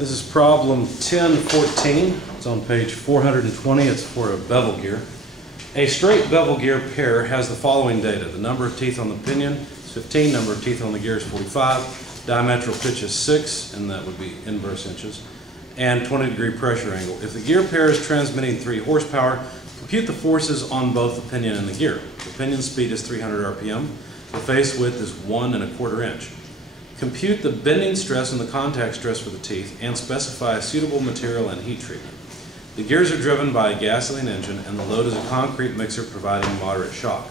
This is problem 1014. It's on page 420. It's for a bevel gear. A straight bevel gear pair has the following data. The number of teeth on the pinion is 15, number of teeth on the gear is 45, diametral pitch is 6, and that would be inverse inches, and 20-degree pressure angle. If the gear pair is transmitting 3 horsepower, compute the forces on both the pinion and the gear. The pinion speed is 300 RPM. The face width is 1 1/4 inch. Compute the bending stress and the contact stress for the teeth and specify a suitable material and heat treatment. The gears are driven by a gasoline engine and the load is a concrete mixer providing moderate shock.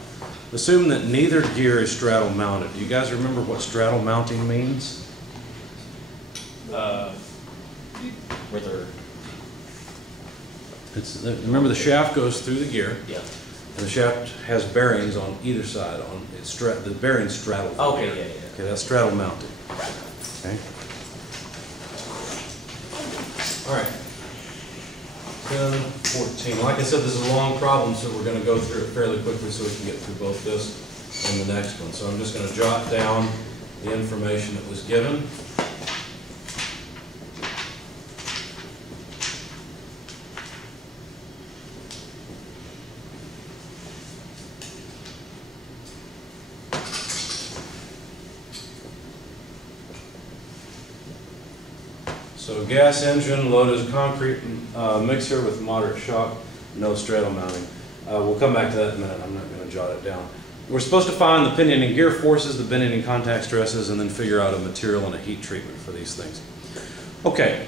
Assume that neither gear is straddle mounted. Do you guys remember what straddle mounting means? Remember the shaft goes through the gear. Yeah. And the shaft has bearings on either side. The bearings straddle. Okay, the gear. yeah. Okay, that's straddle mounted. Okay. All right. 1014. Like I said, this is a long problem, so we're going to go through it fairly quickly so we can get through both this and the next one. So I'm just going to jot down the information that was given. So gas engine, load is a concrete mixer with moderate shock, no straddle mounting. We'll come back to that in a minute. I'm not going to jot it down. We're supposed to find the pinion and gear forces, the bending and contact stresses, and then figure out a material and a heat treatment for these things. Okay.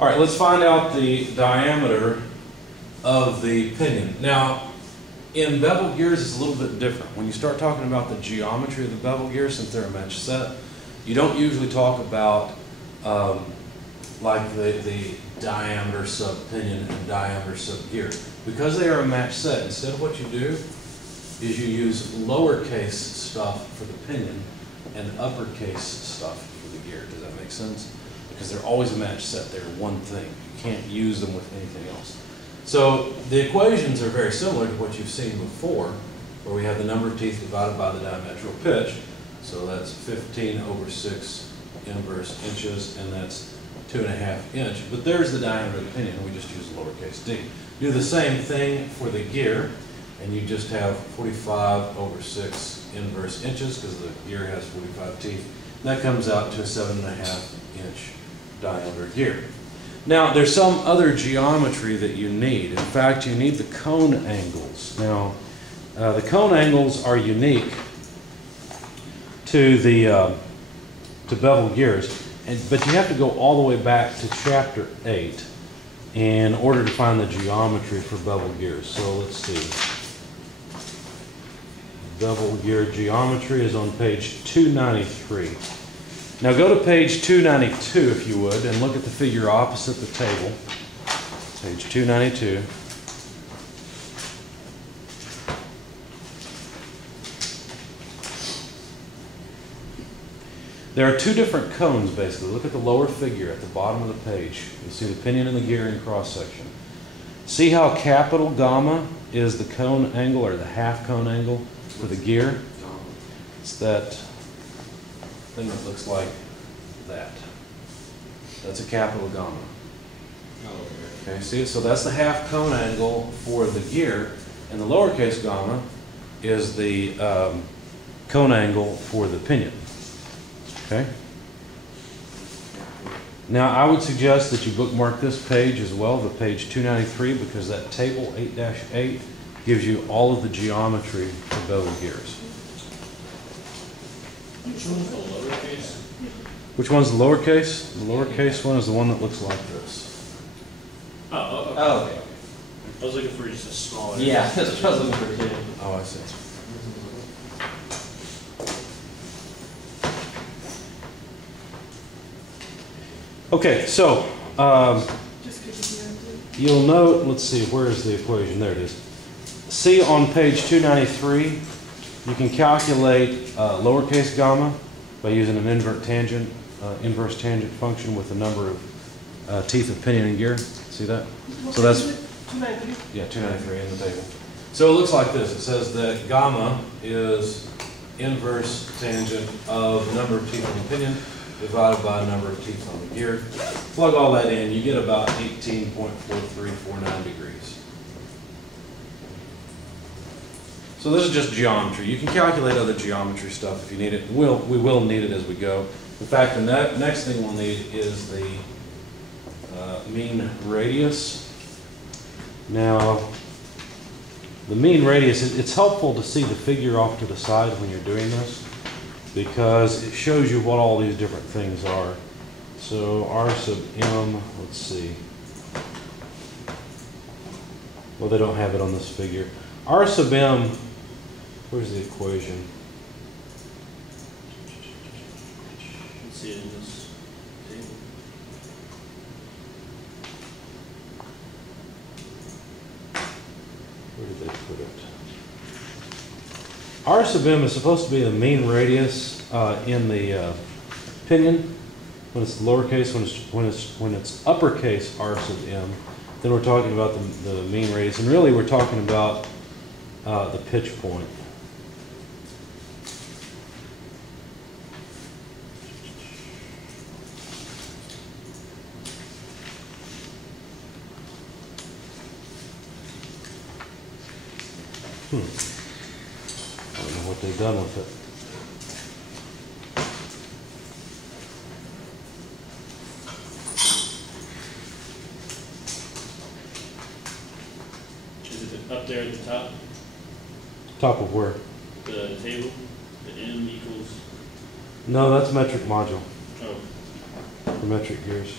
All right, let's find out the diameter of the pinion. Now, in bevel gears, it's a little bit different. When you start talking about the geometry of the bevel gear, since they're a match set, you don't usually talk about like the diameter sub pinion and diameter sub gear. Because they are a match set, instead what you do is you use lowercase stuff for the pinion and uppercase stuff for the gear. Does that make sense? Because they're always a match set. They're one thing. You can't use them with anything else. So the equations are very similar to what you've seen before, where we have the number of teeth divided by the diametral pitch. So that's 15 over 6 inverse inches, and that's 2.5 inch. But there's the diameter of the pinion, and we just use lowercase d. Do the same thing for the gear, and you just have 45 over 6 inverse inches, because the gear has 45 teeth. And that comes out to a 7.5 inch diameter gear. Now, there's some other geometry that you need. In fact, you need the cone angles. Now, the cone angles are unique to the to bevel gears, but you have to go all the way back to chapter 8 in order to find the geometry for bevel gears. So let's see. Bevel gear geometry is on page 293. Now go to page 292 if you would, and look at the figure opposite the table. Page 292. There are two different cones, basically. Look at the lower figure at the bottom of the page. You see the pinion and the gear in cross-section. See how capital gamma is the cone angle, or the half cone angle for the gear? It's that thing that looks like that. That's a capital gamma. Okay, see it? So that's the half cone angle for the gear, and the lowercase gamma is the cone angle for the pinion. Okay. Now I would suggest that you bookmark this page as well, the page 293, because that table 8-8 gives you all of the geometry for bevel gears. Which one's the lowercase? Which one's the lowercase? The lowercase one is the one that looks like this. Oh, okay. Oh, okay. I was looking for just a smaller. Yeah, that's what I was looking for too. Oh, I see. Okay, so you'll note, let's see, where is the equation? There it is. See on page 293, you can calculate lowercase gamma by using an inverse tangent function with the number of teeth of pinion and gear. See that? So that's 293. Yeah, 293 in the table. So it looks like this. It says that gamma is inverse tangent of the number of teeth on the pinion divided by number of teeth on the gear. Plug all that in, you get about 18.4349 degrees. So this is just geometry. You can calculate other geometry stuff if you need it. We will need it as we go. In fact, the next thing we'll need is the mean radius. Now, the mean radius, it's helpful to see the figure off to the side when you're doing this because it shows you what all these different things are. So R sub m, let's see. Well, they don't have it on this figure. R sub m, where's the equation? Let's see it in this table. Where did they put it? R sub m is supposed to be the mean radius in the pinion. When it's lowercase, when it's uppercase R sub m, then we're talking about the mean radius, and really we're talking about the pitch point. I don't know what they've done with it. Is it up there at the top, Top of where? the table? The M equals, No, that's metric module oh, for metric gears.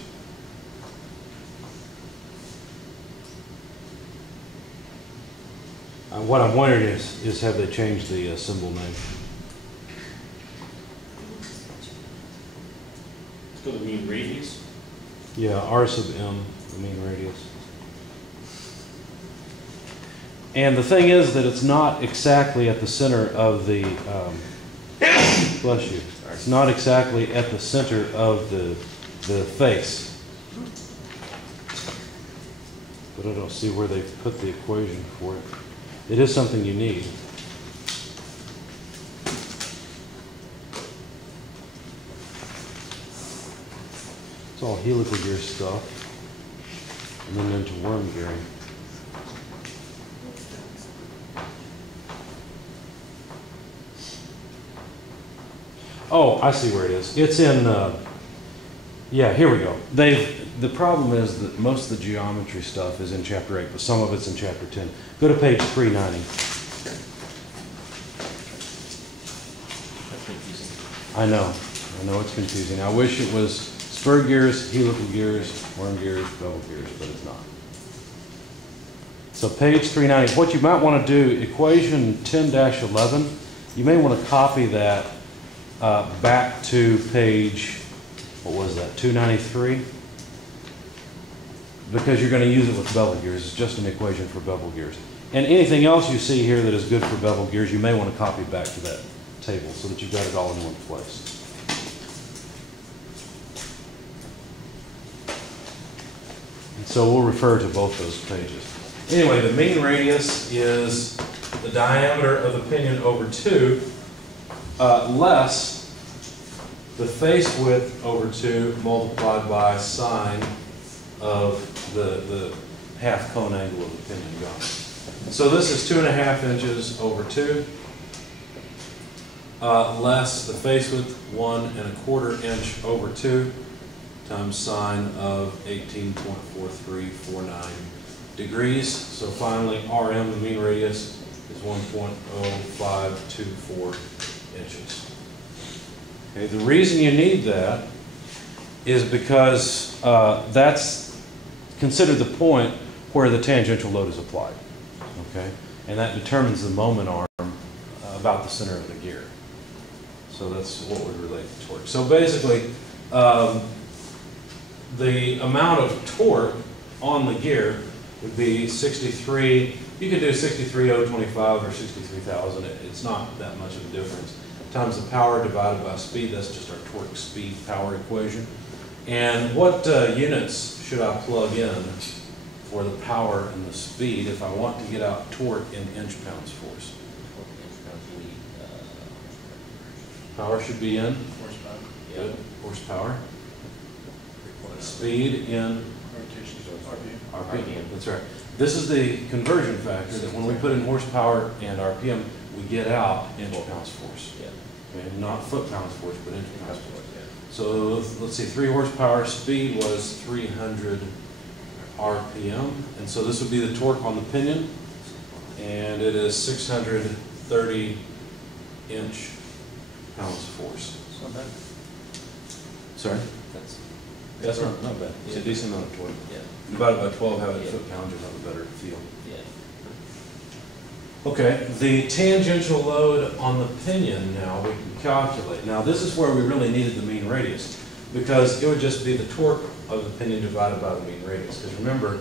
What I'm wondering is have they changed the symbol name? it's called the mean radius. Yeah, R sub m, the mean radius. And the thing is that it's not exactly at the center of the, bless you, it's not exactly at the center of the face. But I don't see where they've put the equation for it. It is something you need. It's all helical gear stuff. And then into worm gearing. Oh, I see where it is. It's in, yeah, here we go. The problem is that most of the geometry stuff is in Chapter 8, but some of it's in Chapter 10. Go to page 390. That's confusing. I know it's confusing. I wish it was spur gears, helical gears, worm gears, bevel gears, but it's not. So page 390, what you might want to do, equation 10-11, you may want to copy that back to page, what was that, 293? Because you're going to use it with bevel gears. It's just an equation for bevel gears. And anything else you see here that is good for bevel gears, you may want to copy back to that table so that you've got it all in one place. And so we'll refer to both those pages. Anyway, the mean radius is the diameter of the pinion over 2 less the face width over 2 multiplied by sine of the half cone angle of the pinion gone. So this is 2.5 inches over 2 less the face width 1.25 inch over 2 times sine of 18.4349 degrees. So finally, RM, the mean radius, is 1.0524 inches. Okay, the reason you need that is because that's considered the point where the tangential load is applied. Okay, and that determines the moment arm about the center of the gear. So that's what would relate to torque. So basically, the amount of torque on the gear would be 63. You could do 63,025 or 63,000. It's not that much of a difference. Times the power divided by speed. That's just our torque speed power equation. And what units should I plug in for the power and the speed if I want to get out torque in inch-pounds force? Power should be in. Horsepower. Good. Horsepower. horsepower. Speed in RPM. That's right. This is the conversion factor that when we put in horsepower and RPM, we get out inch-pounds force. Yeah. Okay, not foot-pounds force, but inch-pounds force. Yeah. So let's see, 3 horsepower, speed was 300 RPM, and so this would be the torque on the pinion, and it is 630 inch-pounds force. It's not bad. Sorry? That's not bad. It's a Yeah. decent amount of torque. Yeah. Divided by 12, have it Yeah. foot-pounds, you'll have a better feel. Yeah. Okay, the tangential load on the pinion now we can calculate. Now this is where we really needed the mean radius, because it would just be the torque of the pinion divided by the mean radius. Because remember,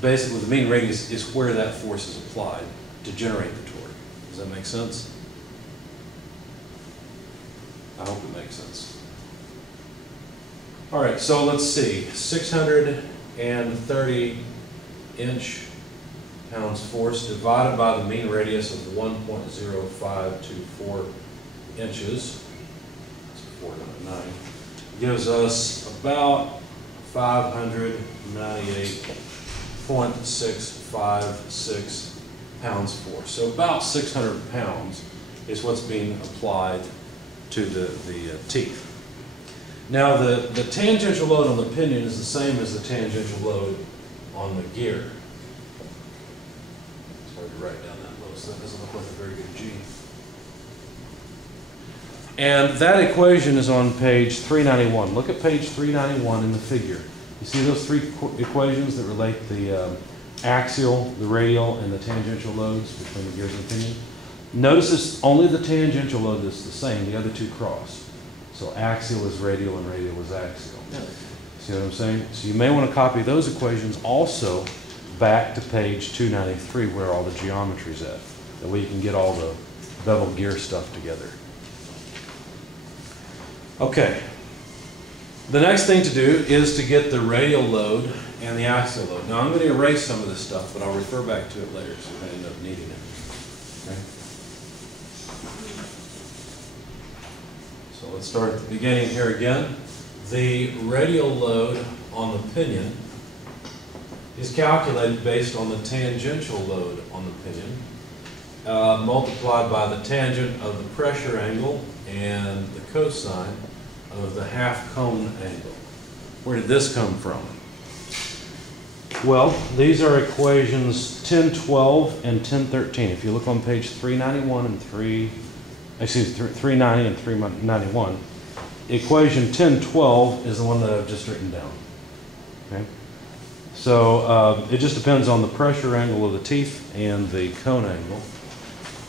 basically the mean radius is where that force is applied to generate the torque. Does that make sense? I hope it makes sense. All right, so let's see, 630 inch-pounds force divided by the mean radius of 1.0524 inches, that's 409, gives us about 598.656 pounds force. So about 600 pounds is what's being applied to the teeth. Now the tangential load on the pinion is the same as the tangential load on the gear. It's hard to write down that low, so that doesn't look like a very good G. And that equation is on page 391. Look at page 391 in the figure. You see those three equations that relate the axial, the radial, and the tangential loads between the gears and the pinion? Notice it's only the tangential load that's the same, the other two cross. So axial is radial and radial is axial. See what I'm saying? So you may want to copy those equations also back to page 293 where all the geometry's at. That way you can get all the bevel gear stuff together. Okay. The next thing to do is to get the radial load and the axial load. Now I'm going to erase some of this stuff, but I'll refer back to it later so we end up needing it. Okay? So let's start at the beginning here again. The radial load on the pinion is calculated based on the tangential load on the pinion, multiplied by the tangent of the pressure angle and the cosine of the half cone angle. Where did this come from? Well, these are equations 1012 and 1013. If you look on page 391 and 390 and 391, equation 1012 is the one that I've just written down. Okay? So it just depends on the pressure angle of the teeth and the cone angle,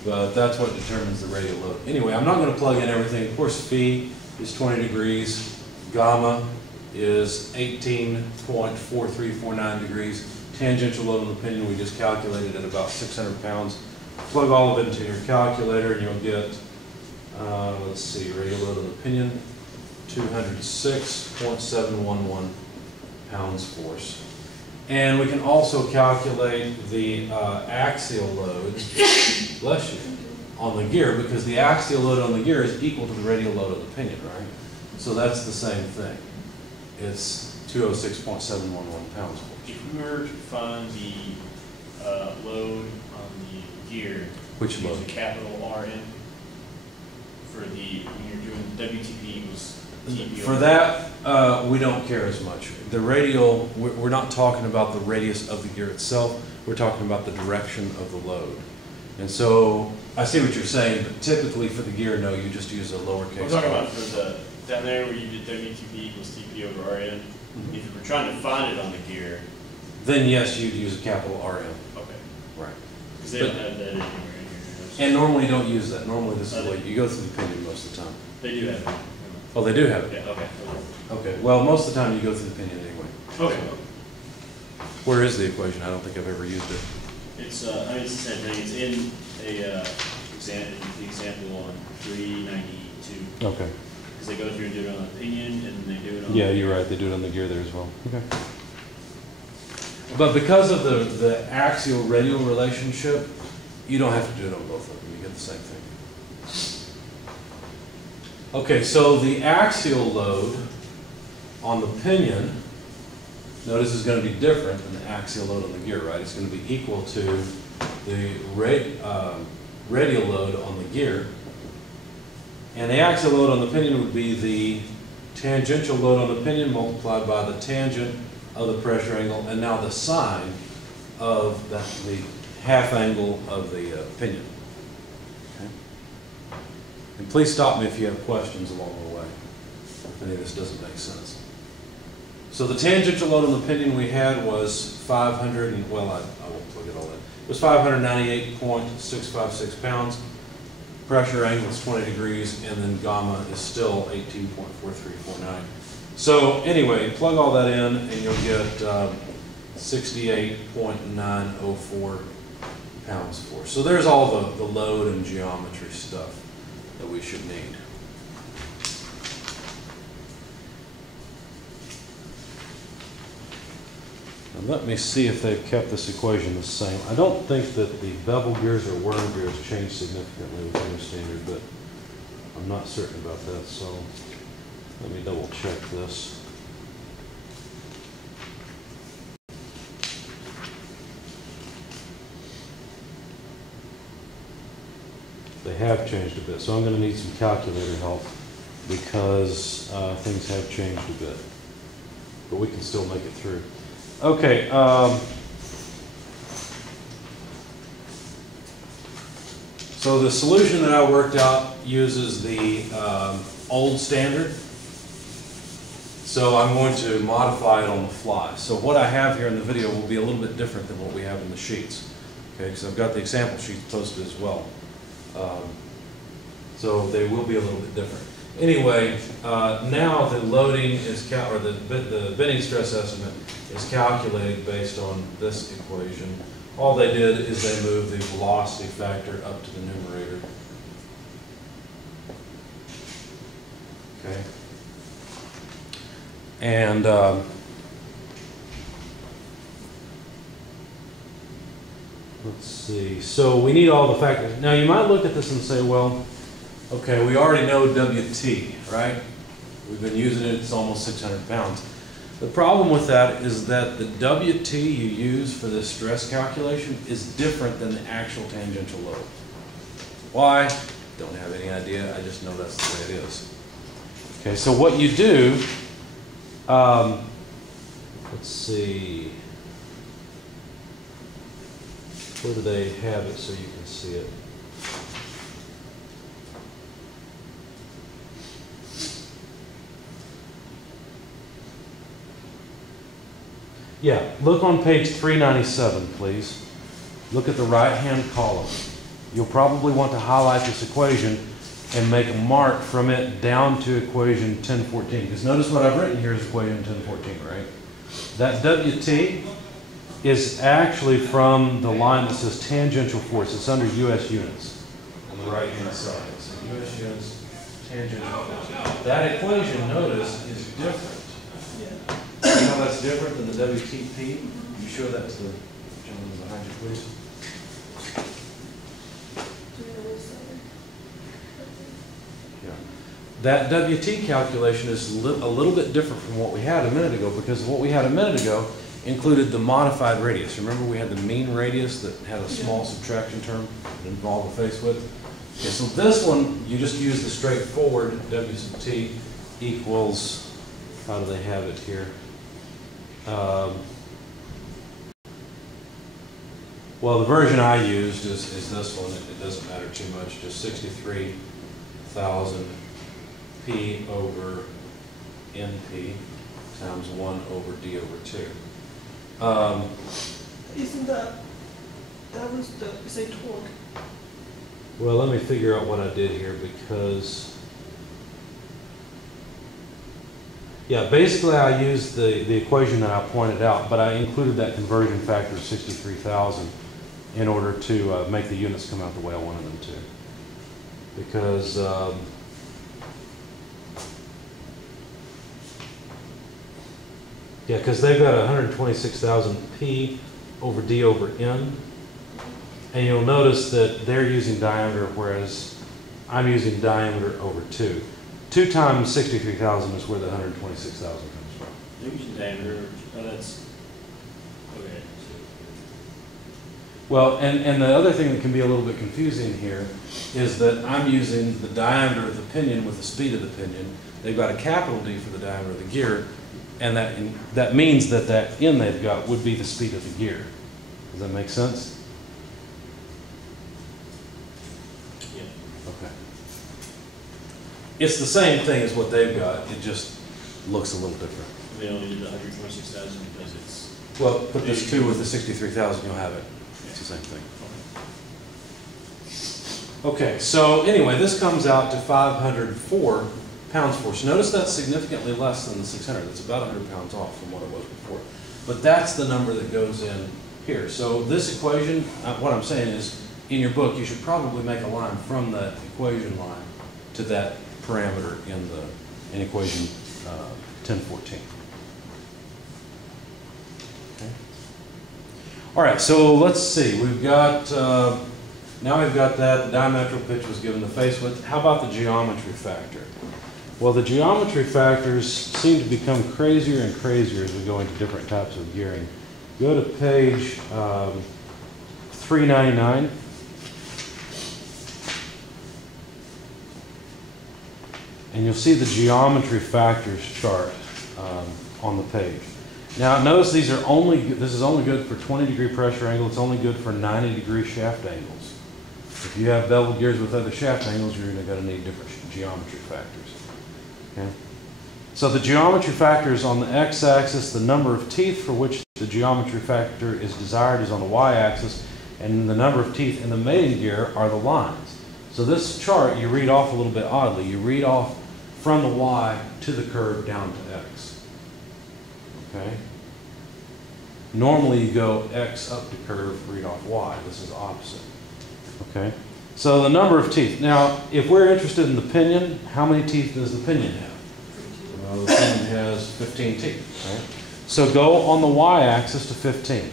but that's what determines the radial load. Anyway, I'm not going to plug in everything. Of course, phi is 20 degrees, gamma is 18.4349 degrees. Tangential load on the pinion we just calculated at about 600 pounds. Plug all of it into your calculator and you'll get, let's see, radial load on the pinion, 206.711 pounds force. And we can also calculate the axial load, bless you, on the gear, because the axial load on the gear is equal to the radial load of the pinion, right? So that's the same thing. It's 206.711 pounds force. If we were to find the load on the gear, Which use load? a capital RN for the, when you're doing WTP equals TP. For that, we don't care as much. The radial, we're not talking about the radius of the gear itself. We're talking about the direction of the load. And so, I see what you're saying, but typically for the gear, no, you just use a lowercase. We're talking about for the, down there where you did WTP equals TP over RN. Mhm. If you were trying to find it on the gear, Then yes, you'd use a capital RM. okay. Right. Because they don't have that anywhere in here. And normally you don't use that. Normally this is the way you go through the pinion most of the time. They do have it. Oh, they do have it? Yeah, okay. Okay, well, most of the time you go through the pinion anyway. Okay. Where is the equation? I don't think I've ever used it. It's, I mean, it's the same thing. It's in the example on 392. Okay. Because they go through and do it on opinion, and they do it on. Yeah, you're right. They do it on the gear there as well. Okay. But because of the axial radial relationship, you don't have to do it on both of them. You get the same thing. Okay, so the axial load on the pinion, notice, is going to be different than the axial load on the gear, right? It's going to be equal to the radial load on the gear. And the axial load on the pinion would be the tangential load on the pinion multiplied by the tangent of the pressure angle, and now the sine of the half angle of the pinion. Okay. And please stop me if you have questions along the way, if any of this doesn't make sense. So the tangential load on the pinion we had was 500, and well, I won't plug it all in. It was 598.656 pounds. Pressure angle is 20 degrees, and then gamma is still 18.4349. So anyway, plug all that in, and you'll get 68.904 pounds force. So there's all the load and geometry stuff that we should need. Now let me see if they've kept this equation the same. I don't think that the bevel gears or worm gears changed significantly with the new standard, but I'm not certain about that, so let me double check this. They have changed a bit, so I'm going to need some calculator help because things have changed a bit, but we can still make it through. Okay, so the solution that I worked out uses the old standard, so I'm going to modify it on the fly. So what I have here in the video will be a little bit different than what we have in the sheets, okay, because I've got the example sheets posted as well. So they will be a little bit different. Anyway, now the loading is, or the bending stress estimate is calculated based on this equation. All they did is they moved the velocity factor up to the numerator. Okay. And let's see. So we need all the factors. Now you might look at this and say, well, okay, we already know WT, right? We've been using it, it's almost 600 pounds. The problem with that is that the WT you use for this stress calculation is different than the actual tangential load. Why? Don't have any idea, I just know that's the way it is. Okay, so what you do, let's see, where do they have it so you can see it? Yeah, look on page 397, please. Look at the right-hand column. You'll probably want to highlight this equation and make a mark from it down to equation 1014. Because notice what I've written here is equation 1014, right? That WT is actually from the line that says tangential force. It's under US units on the right-hand side. So US units, tangential force. That equation, notice, is different. See how that's different than the WTP? You show that to the gentleman behind you, please. Yeah. That WT calculation is a little bit different from what we had a minute ago, because what we had a minute ago included the modified radius. Remember we had the mean radius that had a small subtraction term that involved the face width? Okay, so this one, you just use the straightforward WT equals, how do they have it here? Well, the version I used is this one. It doesn't matter too much. Just 63,000 P over NP times 1 over D over 2. Isn't that was the, say, torque? Well, let me figure out what I did here, because yeah, basically I used the equation that I pointed out, but I included that conversion factor of 63,000 in order to make the units come out the way I wanted them to. Because yeah, because they've got 126,000 P over D over N, and you'll notice that they're using diameter, whereas I'm using diameter over 2. 2 times 63,000 is where the 126,000 comes from. Dimension diameter, oh, that's, okay. Well, and the other thing that can be a little bit confusing here is that I'm using the diameter of the pinion with the speed of the pinion. They've got a capital D for the diameter of the gear, and that means that that N they've got would be the speed of the gear. Does that make sense? Yeah. Okay. It's the same thing as what they've got, it just looks a little different. They only did the 126,000 because it's, Well, put this 2 with the 63,000, you'll have it. It's the same thing. Okay, so anyway, this comes out to 504 pounds-force. Notice that's significantly less than the 600. That's about 100 pounds off from what it was before. But that's the number that goes in here. So this equation, what I'm saying is, in your book, you should probably make a line from that equation line to that parameter in equation 1014. Okay. All right, so let's see. We've got, now we've got that. The diametral pitch was given the face width. How about the geometry factor? Well, the geometry factors seem to become crazier and crazier as we go into different types of gearing. Go to page 399. And you'll see the geometry factors chart on the page. Now notice this is only good for 20-degree pressure angle. It's only good for 90-degree shaft angles. If you have bevel gears with other shaft angles, you're going to need different geometry factors. Okay? So the geometry factor is on the x-axis. The number of teeth for which the geometry factor is desired is on the y-axis, and the number of teeth in the mating gear are the lines. So this chart you read off a little bit oddly. You read off from the y to the curve down to x. Okay? Normally you go x up the curve, read off y. This is opposite. Okay? So the number of teeth. Now, if we're interested in the pinion, how many teeth does the pinion have? Well, the pinion has 15 teeth. Right? So go on the y-axis to 15.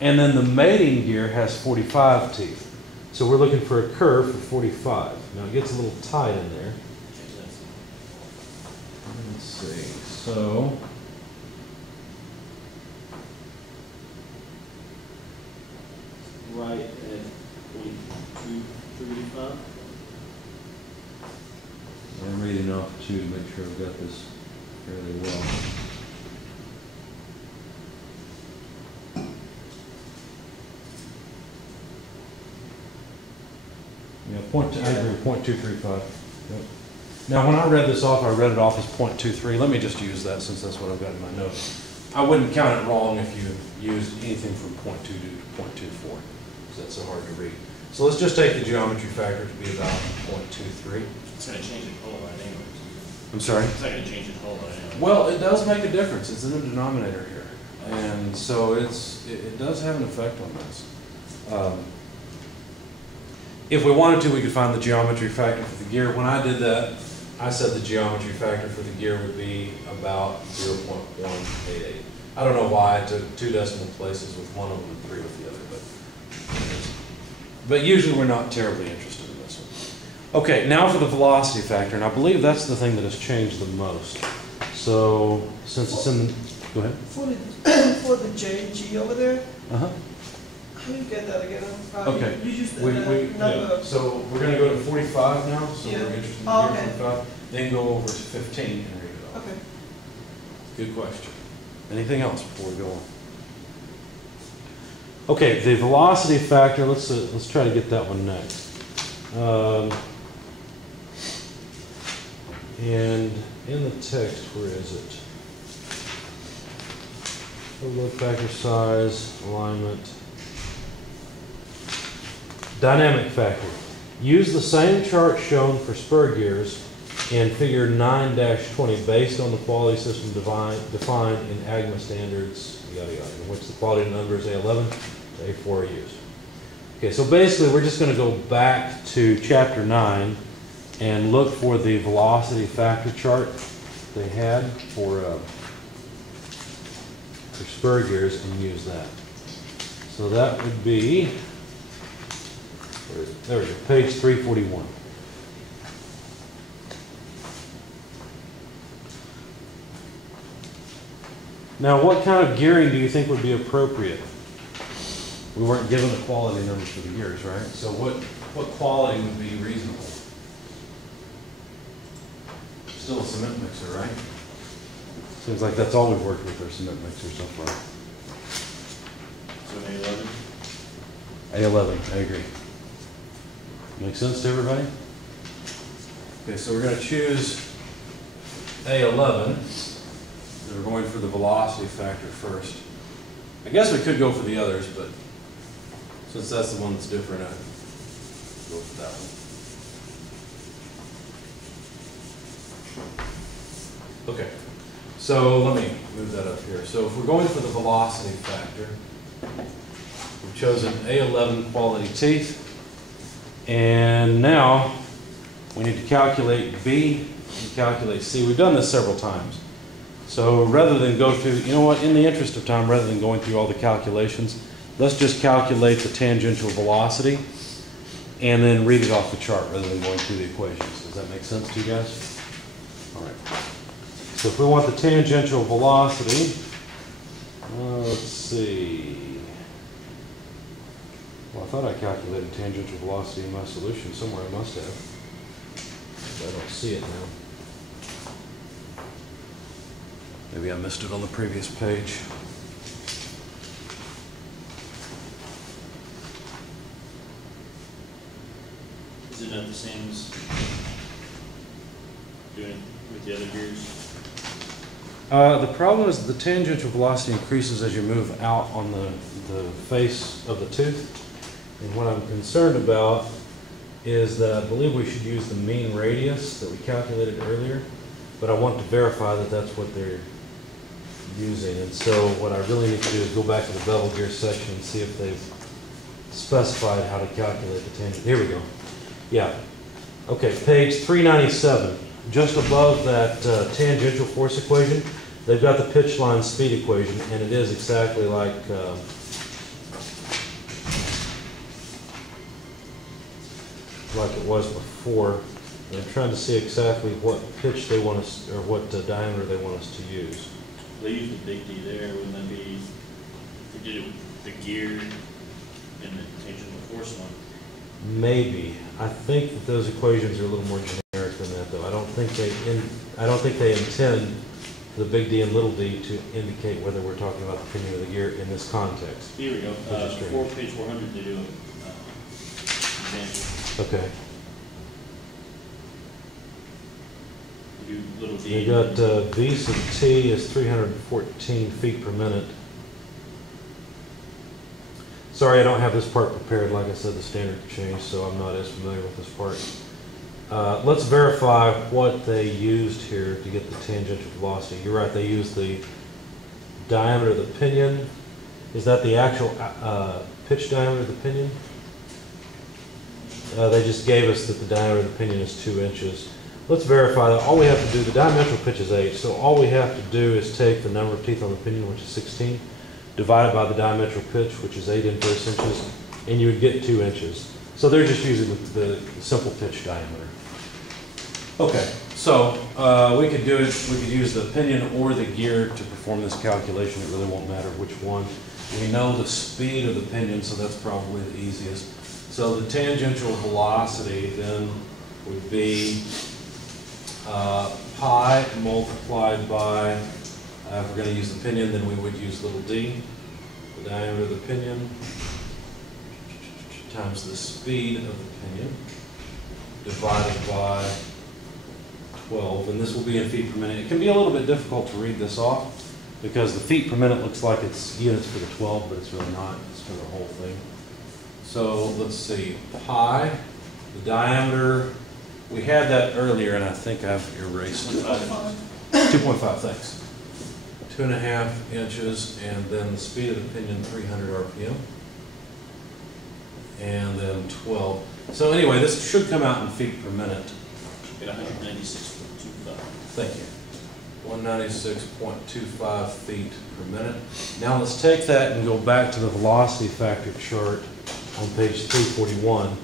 And then the mating gear has 45 teeth. So we're looking for a curve for 45. Now it gets a little tight in there. Let's see. So right at 0.235. I'm reading off 2 to make sure I've got this fairly well. Yeah, I agree, 0.235. Yep. Now, when I read this off, I read it off as 0.23. Let me just use that since that's what I've got in my notes. I wouldn't count it wrong if you used anything from 0.22 to 0.24, because that's so hard to read. So let's just take the geometry factor to be about 0.23. It's going to change the whole line anyway. I'm sorry? It's not going to change the whole line anyway. Well, it does make a difference. It's in the denominator here. And so it does have an effect on this. If we wanted to, we could find the geometry factor for the gear. When I did that, I said the geometry factor for the gear would be about 0.188. I don't know why I took 2 decimal places with one of them and 3 with the other, but usually we're not terribly interested in this one. Okay, now for the velocity factor, and I believe that's the thing that has changed the most. So since it's in the, go ahead. For the JG over there, Uh-huh. how do you get that again? Okay. You used We, the number. yeah. So we're going to go to 45 now, so Yeah. we're interested in Oh, gear okay. 45, then go over to 15 and read it off. Okay. Good question. Anything else before we go on? Okay, the velocity factor, let's try to get that one next. And in the text, where is it? Load factor, size, alignment. Dynamic factor. Use the same chart shown for spur gears in figure 9-20 based on the quality system defined in AGMA standards, yada yada, in which the quality numbers A11 to A4 are used. Okay, so basically we're just going to go back to chapter 9 and look for the velocity factor chart they had for spur gears and use that. So that would be, where is it? There we go, page 341. Now, what kind of gearing do you think would be appropriate? We weren't given the quality numbers for the gears, right? So what quality would be reasonable? Still a cement mixer, right? Seems like that's all we've worked with our cement mixer so far. So an A11? A11, I agree. Make sense to everybody? Okay, so we're going to choose A11. We're going for the velocity factor first. I guess we could go for the others, but since that's the one that's different, I'd go for that one. Okay, so let me move that up here. So if we're going for the velocity factor, we've chosen A11 quality teeth. And now we need to calculate B and calculate C. We've done this several times. So rather than go through, you know what, in the interest of time, rather than going through all the calculations, let's just calculate the tangential velocity and then read it off the chart rather than going through the equations. Does that make sense to you guys? All right. So if we want the tangential velocity, let's see. Well, I thought I calculated tangential velocity in my solution somewhere. I must have. But I don't see it now. Maybe I missed it on the previous page. Is it not the same as doing it with the other gears? The problem is the tangential velocity increases as you move out on the face of the tooth. And what I'm concerned about is that I believe we should use the mean radius that we calculated earlier, but I want to verify that that's what they're using. And so what I really need to do is go back to the bevel gear section and see if they've specified how to calculate the tangent. Here we go. Yeah. Okay, page 397. Just above that tangential force equation, they've got the pitch line speed equation, and it is exactly like it was before. And I'm trying to see exactly what pitch they want us, or what diameter they want us to use. They use the big D there, wouldn't that be, if we did it with the gear and the tangential force one? Maybe. I think that those equations are a little more generic than that, though. I don't think they intend the big D and little d to indicate whether we're talking about the pinion of the gear in this context. Here we go. Page 400, they do an example. Okay. You do little d. You got V sub t is 314 feet per minute. Sorry, I don't have this part prepared. Like I said, the standard changed, so I'm not as familiar with this part. Let's verify what they used here to get the tangential velocity. You're right, they used the diameter of the pinion. Is that the actual pitch diameter of the pinion? They just gave us that the diameter of the pinion is 2 inches. Let's verify that. All we have to do, the diametral pitch is 8, so all we have to do is take the number of teeth on the pinion, which is 16, divided by the diametral pitch, which is 8 inverse inches, and you would get 2 inches. So they're just using the simple pitch diameter. Okay, so we could do it, we could use the pinion or the gear to perform this calculation. It really won't matter which one. We know the speed of the pinion, so that's probably the easiest. So the tangential velocity then would be pi multiplied by, if we're going to use the pinion, then we would use little d, the diameter of the pinion, times the speed of the pinion, divided by 12, and this will be in feet per minute. It can be a little bit difficult to read this off because the feet per minute looks like it's units for the 12, but it's really not. It's for the whole thing. So let's see, pi, the diameter, we had that earlier and I think I've erased it. 2.5, thanks. 2.5 inches, and then the speed of the pinion, 300 RPM. And then 12. So anyway, this should come out in feet per minute. Get 196.25. Thank you. 196.25 feet per minute. Now let's take that and go back to the velocity factor chart on page 341.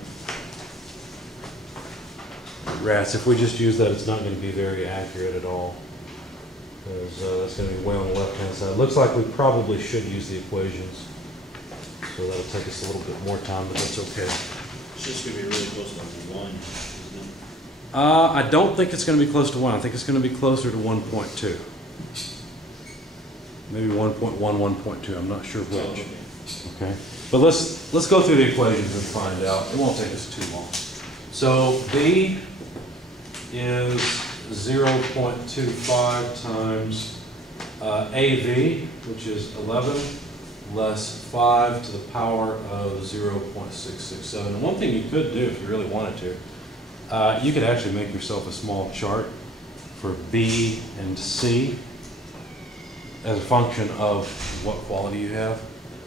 Rats, if we just use that, it's not going to be very accurate at all. because that's going to be way on the left-hand side. Looks like we probably should use the equations, so that'll take us a little bit more time, but that's okay. It's just gonna be really close to 1, isn't it? I don't think it's going to be close to 1. I think it's going to be closer to 1.2. Maybe 1.1, 1.2. I'm not sure Oh, which. okay. Okay, but let's go through the equations and find out. It won't take us too long. So B is 0.25 times AV, which is 11, less 5 to the power of 0.667. And one thing you could do if you really wanted to, you could actually make yourself a small chart for B and C as a function of what quality you have,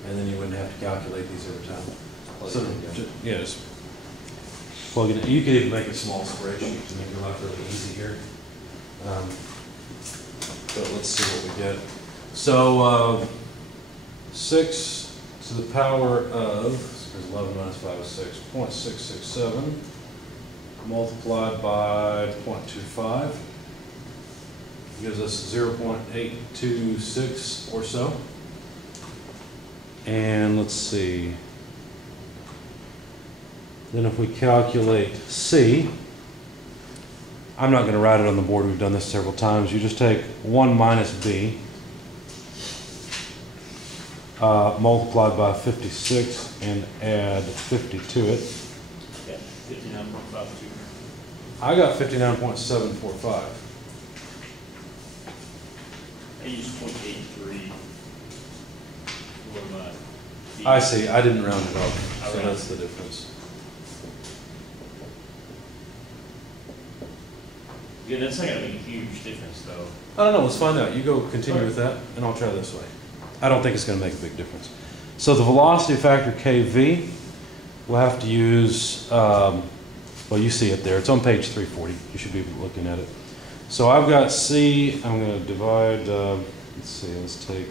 and then you wouldn't have to calculate these every time. So, yeah, just plug it in. You could even make a small spreadsheet to make your life really easy here. But let's see what we get. So 6 to the power of, because 11 minus 5 is 6, 0.667 multiplied by 0.25 gives us 0.826 or so. And let's see. Then if we calculate C, I'm not going to write it on the board. We've done this several times. You just take 1 minus B multiplied by 56 and add 50 to it. Yeah, 59.52. I got 59.745. I used 0.83 for my. I see. I didn't round it up, so Alright. that's the difference. Yeah, that's not gonna make a huge difference though. I don't know. Let's find out. You go continue with that, and I'll try this way. I don't think it's going to make a big difference. So the velocity factor KV, we'll have to use, well, you see it there. It's on page 340. You should be looking at it. So I've got C. I'm going to divide, let's see, let's take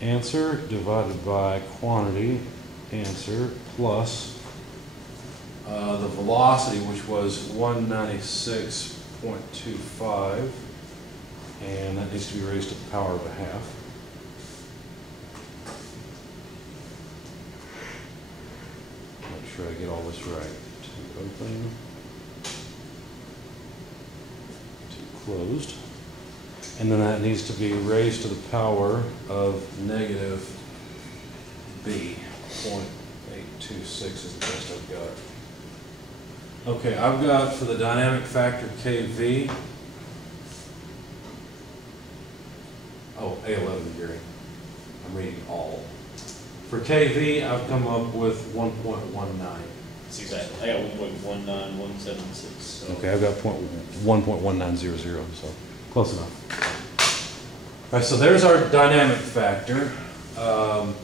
answer divided by quantity, answer, plus the velocity, which was 196.25, and that needs to be raised to the power of a half. Make sure I get all this right. To open, to closed, and then that needs to be raised to the power of negative B. 0.826 is the best I've got. Okay, I've got for the dynamic factor KV. Oh, A11, Gary. I'm reading all. For KV, I've come up with 1.19. That's exactly. I got 1.19176. So. Okay, I've got 1.1900, so close enough. All right, so there's our dynamic factor. I'm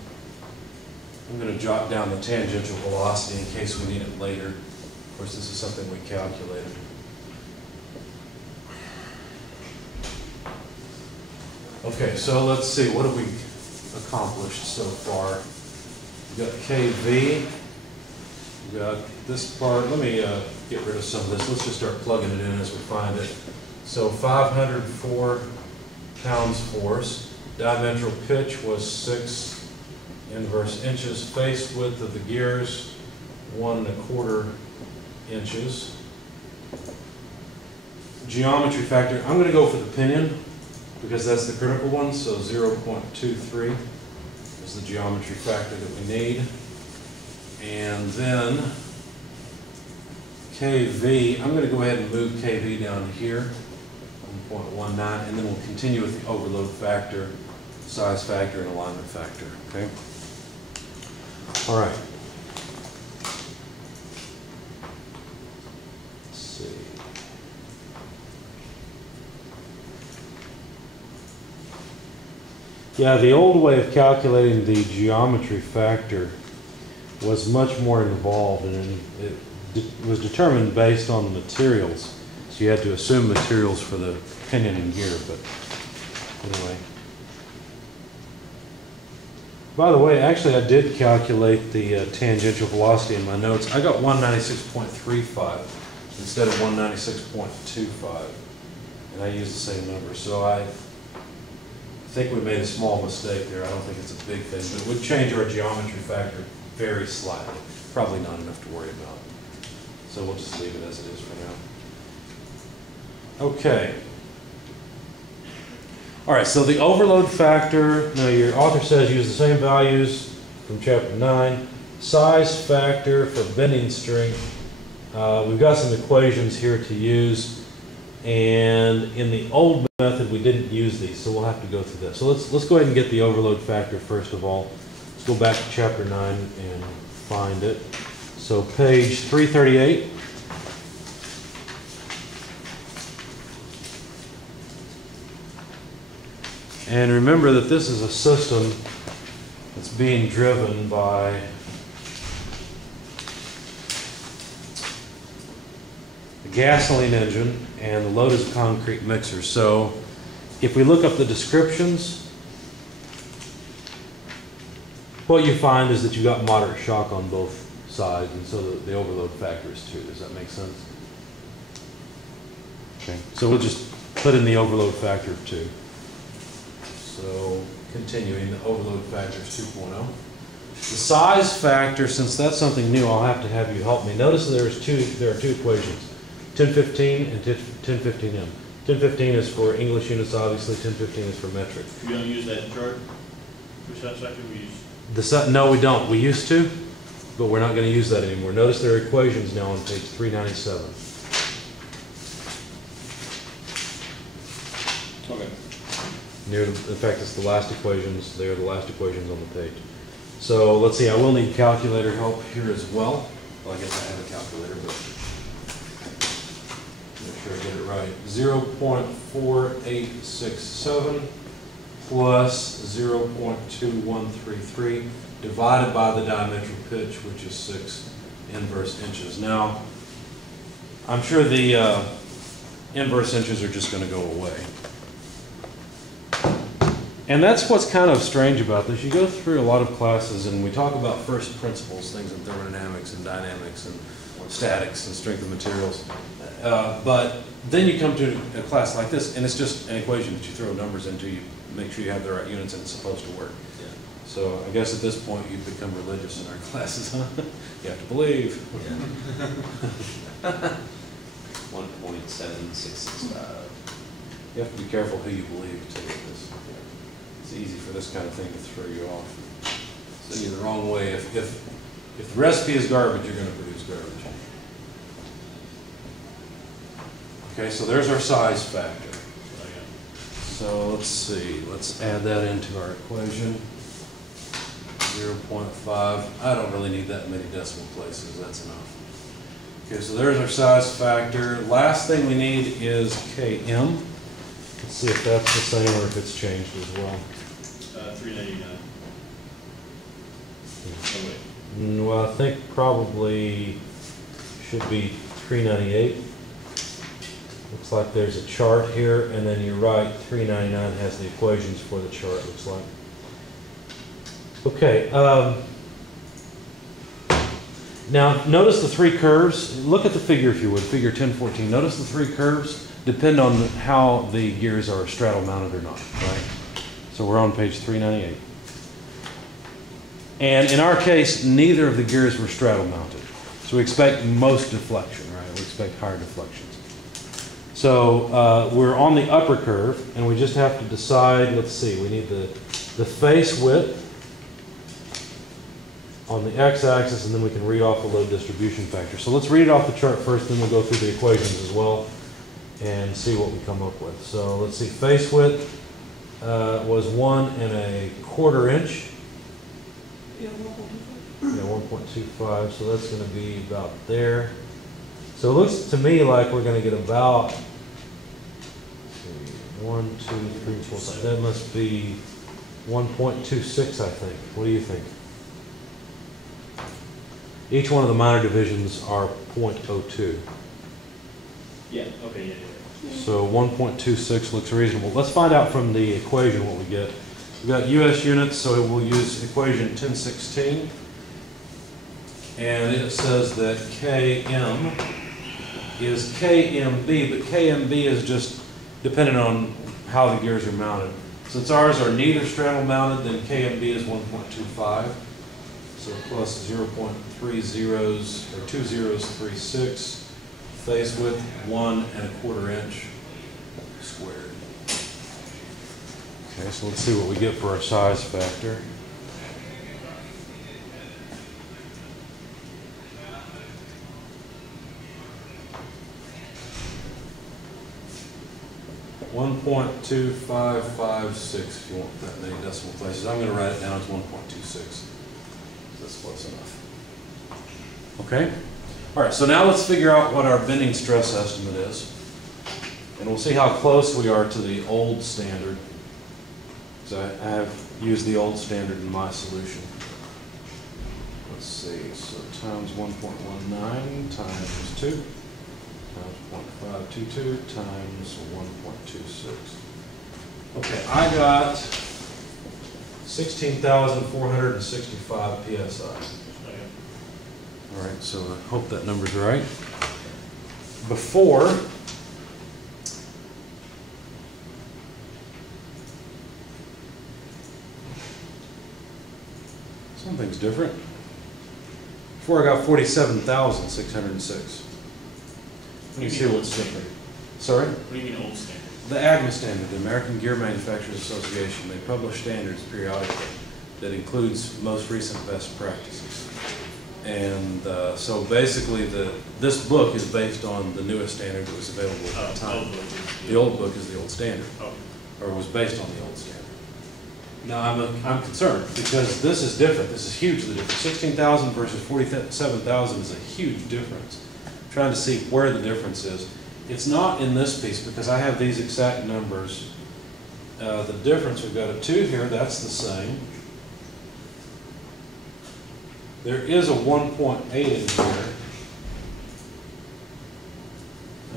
going to jot down the tangential velocity in case we need it later. Of course, this is something we calculated. Okay, so let's see, what have we accomplished so far? We've got KV, we've got this part. Let me get rid of some of this. Let's just start plugging it in as we find it. So 504 pounds force. Diametral pitch was 6 inverse inches. Face width of the gears, 1 1/4 inches. Geometry factor, I'm going to go for the pinion because that's the critical one, so 0.23 is the geometry factor that we need. And then KV, I'm going to go ahead and move KV down here, 1.19, and then we'll continue with the overload factor, size factor, and alignment factor, okay? All right. Let's see. Yeah, the old way of calculating the geometry factor was much more involved, and it was determined based on the materials. So you had to assume materials for the pinion and gear, but anyway. By the way, actually I did calculate the tangential velocity in my notes. I got 196.35 instead of 196.25. and I used the same number. So I think we made a small mistake there. I don't think it's a big thing, but it would change our geometry factor very slightly. Probably not enough to worry about. So we'll just leave it as it is for now. Okay. All right, so the overload factor, now your author says use the same values from chapter 9. Size factor for bending strength. We've got some equations here to use, and in the old method we didn't use these, so we'll have to go through this. So let's go ahead and get the overload factor first of all. Let's go back to chapter 9 and find it. So page 338. And remember that this is a system that's being driven by a gasoline engine, and the load is a concrete mixer. So if we look up the descriptions, what you find is that you've got moderate shock on both sides, and so the overload factor is 2. Does that make sense? Okay. So we'll just put in the overload factor of 2. So continuing, the overload factor is 2.0. The size factor, since that's something new, I'll have to have you help me. Notice there are two equations, 1015 and 1015M. 1015 is for English units, obviously. 1015 is for metric. We don't use that chart for size factor. We use. No, we don't. We used to, but we're not going to use that anymore. Notice there are equations now on page 397. Okay. In fact, it's the last equations. They are the last equations on the page. So let's see. I will need calculator help here as well. Well, I guess I have a calculator, but make sure I get it right. 0.4867 plus 0.2133 divided by the diametric pitch, which is 6 inverse inches. Now, I'm sure the inverse inches are just going to go away. And that's what's kind of strange about this. You go through a lot of classes and we talk about first principles, things in thermodynamics and dynamics and statics and strength of materials. But then you come to a class like this and it's just an equation that you throw numbers into, you make sure you have the right units and it's supposed to work. Yeah. So I guess at this point you've become religious in our classes, huh? You have to believe. Yeah. 1.7665. You have to be careful who you believe too. It's easy for this kind of thing to throw you off, send you the wrong way. If the recipe is garbage, you're going to produce garbage. Okay, so there's our size factor. So let's see, let's add that into our equation. 0.5. I don't really need that many decimal places, that's enough. Okay, so there's our size factor. Last thing we need is Km. Let's see if that's the same or if it's changed as well. 399. Oh, wait. Well, I think probably should be 398. Looks like there's a chart here, and then you're right, 399 has the equations for the chart, looks like. Okay, now notice the 3 curves. Look at the figure if you would, figure 1014. Notice the 3 curves depend on how the gears are straddle mounted or not, right? So we're on page 398. And in our case, neither of the gears were straddle mounted. So we expect most deflection, right? We expect higher deflections. So we're on the upper curve, and we just have to decide, let's see, we need the face width on the x-axis, and then we can read off the load distribution factor. So let's read it off the chart first, then we'll go through the equations as well and see what we come up with. So let's see, face width was 1¼ inch. Yeah, 1.25. Yeah, 1.25, so that's going to be about there. So it looks to me like we're going to get about 1, 2, 3, 4, 5. That must be 1.26, I think. What do you think? Each one of the minor divisions are 0.02. Yeah, okay, yeah. So 1.26 looks reasonable. Let's find out from the equation what we get. We've got US units, so we'll use equation 1016. And it says that Km is KMB, but KMB is just depending on how the gears are mounted. Since ours are neither straddle mounted, then KMB is 1.25. So plus 0.30s or 2036, face width 1¼ inch squared. Okay, so let's see what we get for our size factor. .2556 if you want that many decimal places. I'm going to write it down as 1.26. That's close enough. Okay? All right, so now let's figure out what our bending stress estimate is. And we'll see how close we are to the old standard. So I have used the old standard in my solution. Let's see, so times 1.19 times 2 times 0.522 times 1.26. Okay, I got 16,465 PSI. All right, so I hope that number's right. Before, something's different. Before I got 47,606. Let me see what's different. Sorry? What do you mean old standard? The AGMA standard, the American Gear Manufacturers Association, they publish standards periodically that includes most recent best practices. And so basically this book is based on the newest standard that was available at the time. The old book is the old standard, or was based on the old standard. Now I'm concerned because this is different. This is hugely different. 16,000 versus 47,000 is a huge difference. I'm trying to see where the difference is. It's not in this piece because I have these exact numbers. The difference, we've got a 2 here, that's the same. There is a 1.8 in here.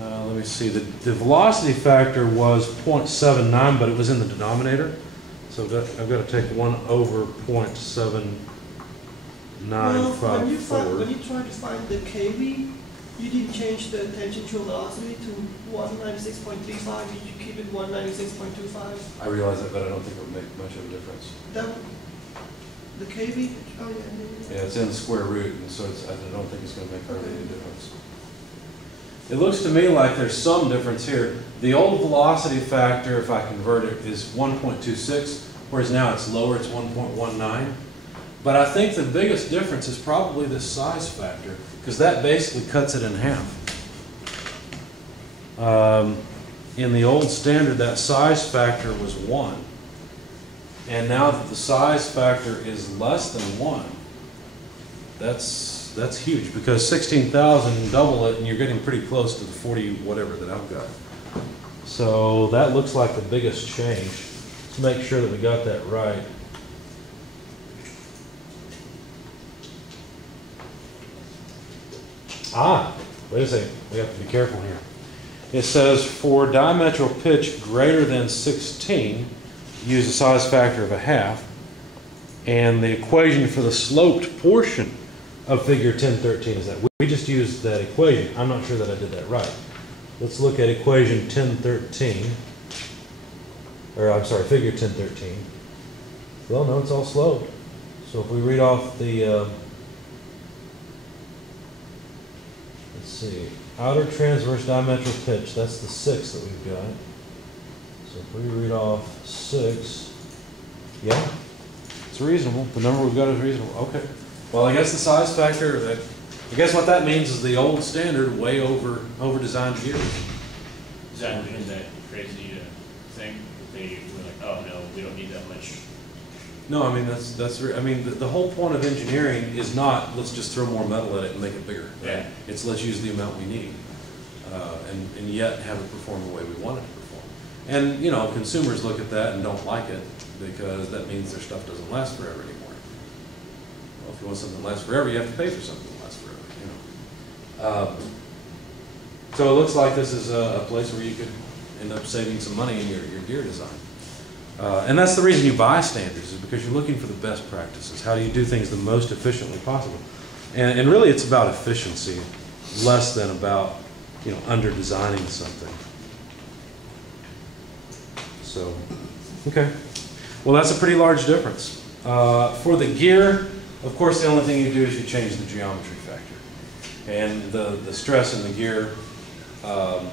Let me see, the velocity factor was 0.79, but it was in the denominator. So I've got to take 1 over 0.7954. When you try to find the KV, you didn't change the tangential velocity to 196.35, you keep it 196.25. I realize that, but I don't think it would make much of a difference. The KV, oh yeah. Yeah, it's in the square root, and so I don't think it's going to make hardly any difference. It looks to me like there's some difference here. The old velocity factor, if I convert it, is 1.26, whereas now it's lower, it's 1.19. But I think the biggest difference is probably this size factor, because that basically cuts it in half. In the old standard, that size factor was 1. And now that the size factor is less than 1, that's huge, because 16,000, you double it, and you're getting pretty close to the 40 whatever that I've got. So that looks like the biggest change. Let's make sure that we got that right. Wait a second, we have to be careful here. It says for diametral pitch greater than 16, use a size factor of 1/2, and the equation for the sloped portion of figure 1013 is that. We just used that equation. I'm not sure that I did that right. Let's look at equation 1013, or I'm sorry, figure 1013. Well, no, it's all sloped. So if we read off the, let's see, outer transverse diametral pitch, that's the 6 that we've got. So if we read off 6, yeah, it's reasonable. The number we've got is reasonable. Okay. Well, I guess the size factor, I guess what that means is the old standard way over designed gears. Is that crazy to think? They were like, oh no, we don't need that much. No, I mean the whole point of engineering is not let's just throw more metal at it and make it bigger. Right? Yeah. It's let's use the amount we need, and yet have it perform the way we want it to perform. And you know, consumers look at that and don't like it because that means their stuff doesn't last forever anymore. Well, if you want something that lasts forever, you have to pay for something that lasts forever. You know. So it looks like this is a place where you could end up saving some money in your gear design. And that's the reason you buy standards, is because you're looking for the best practices. How do you do things the most efficiently possible? And really it's about efficiency, less than about, you know, under-designing something. So, okay. Well, that's a pretty large difference. For the gear, of course, the only thing you do is you change the geometry factor. And the stress in the gear, well,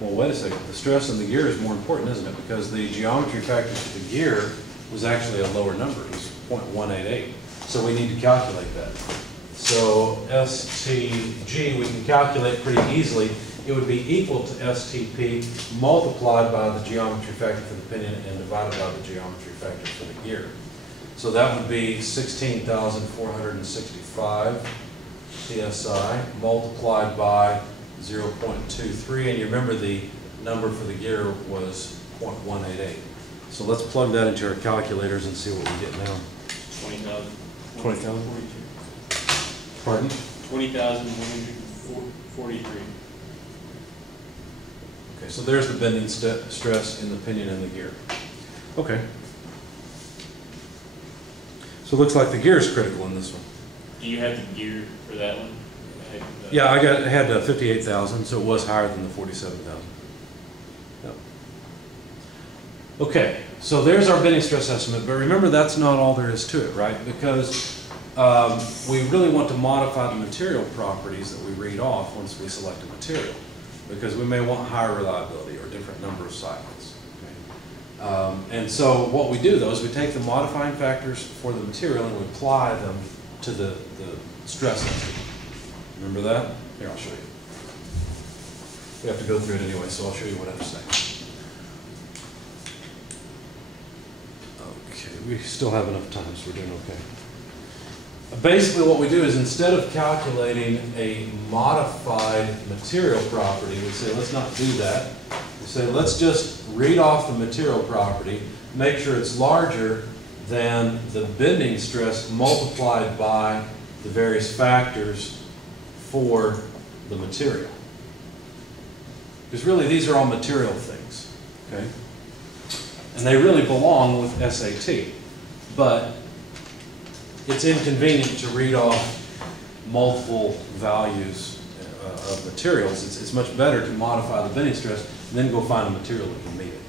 wait a second. The stress in the gear is more important, isn't it? Because the geometry factor for the gear was actually a lower number. It was 0.188. So we need to calculate that. So STG we can calculate pretty easily. It would be equal to STP multiplied by the geometry factor for the pinion and divided by the geometry factor for the gear. So that would be 16,465 PSI multiplied by 0.23. And you remember the number for the gear was 0.188. So let's plug that into our calculators and see what we get now. 20,000. 20,000? Pardon? 20,143. Okay, so there's the bending stress in the pinion and the gear. Okay. So it looks like the gear is critical in this one. Do you have the gear for that one? Yeah, I had 58,000, so it was higher than the 47,000. Yep. Okay, so there's our bending stress estimate, but remember that's not all there is to it, right? Because we really want to modify the material properties that we read off once we select a material, because we may want higher reliability or different number of cycles. Okay? And so what we do though is we take the modifying factors for the material and we apply them to the stress estimate. Remember that? Here, I'll show you. We have to go through it anyway, so I'll show you what I have to say. Okay, we still have enough time, so we're doing okay. Basically what we do is instead of calculating a modified material property, we say let's not do that. We say let's just read off the material property, make sure it's larger than the bending stress multiplied by the various factors for the material. Because really these are all material things, okay? And they really belong with SAT, but it's inconvenient to read off multiple values of materials. It's much better to modify the bending stress and then go find a material that can meet it.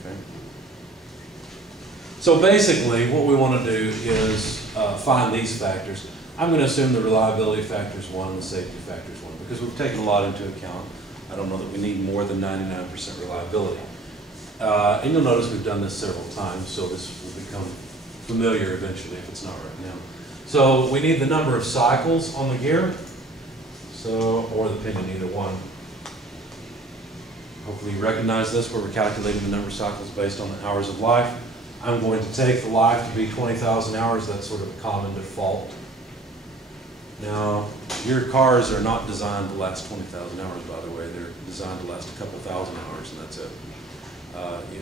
Okay? So basically what we want to do is find these factors. I'm going to assume the reliability factor is 1 and the safety factor is 1 because we've taken a lot into account. I don't know that we need more than 99% reliability. And you'll notice we've done this several times, so this will become familiar eventually if it's not right now. So we need the number of cycles on the gear, or the pinion, either one. Hopefully you recognize this where we're calculating the number of cycles based on the hours of life. I'm going to take the life to be 20,000 hours. That's sort of a common default. Now, your cars are not designed to last 20,000 hours, by the way. They're designed to last a couple thousand hours, and that's it.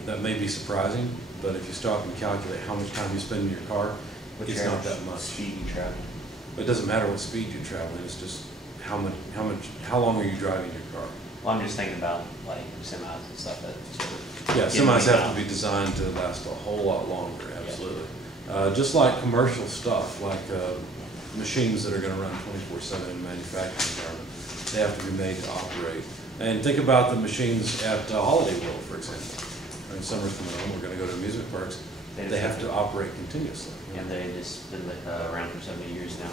That may be surprising, but if you stop and calculate how much time you spend in your car, it's not that much. Speed you travel. It doesn't matter what speed you're traveling. It's just how long are you driving your car? Well, I'm just thinking about like semis and stuff that sort of Yeah, semis have to be designed to last a whole lot longer. Absolutely. Just like commercial stuff, like machines that are going to run 24/7 in a manufacturing environment, they have to be made to operate. And think about the machines at Holiday World, for example. When summer's coming on, we're going to go to amusement parks. They have to operate continuously. and they've just been around for 70 years now.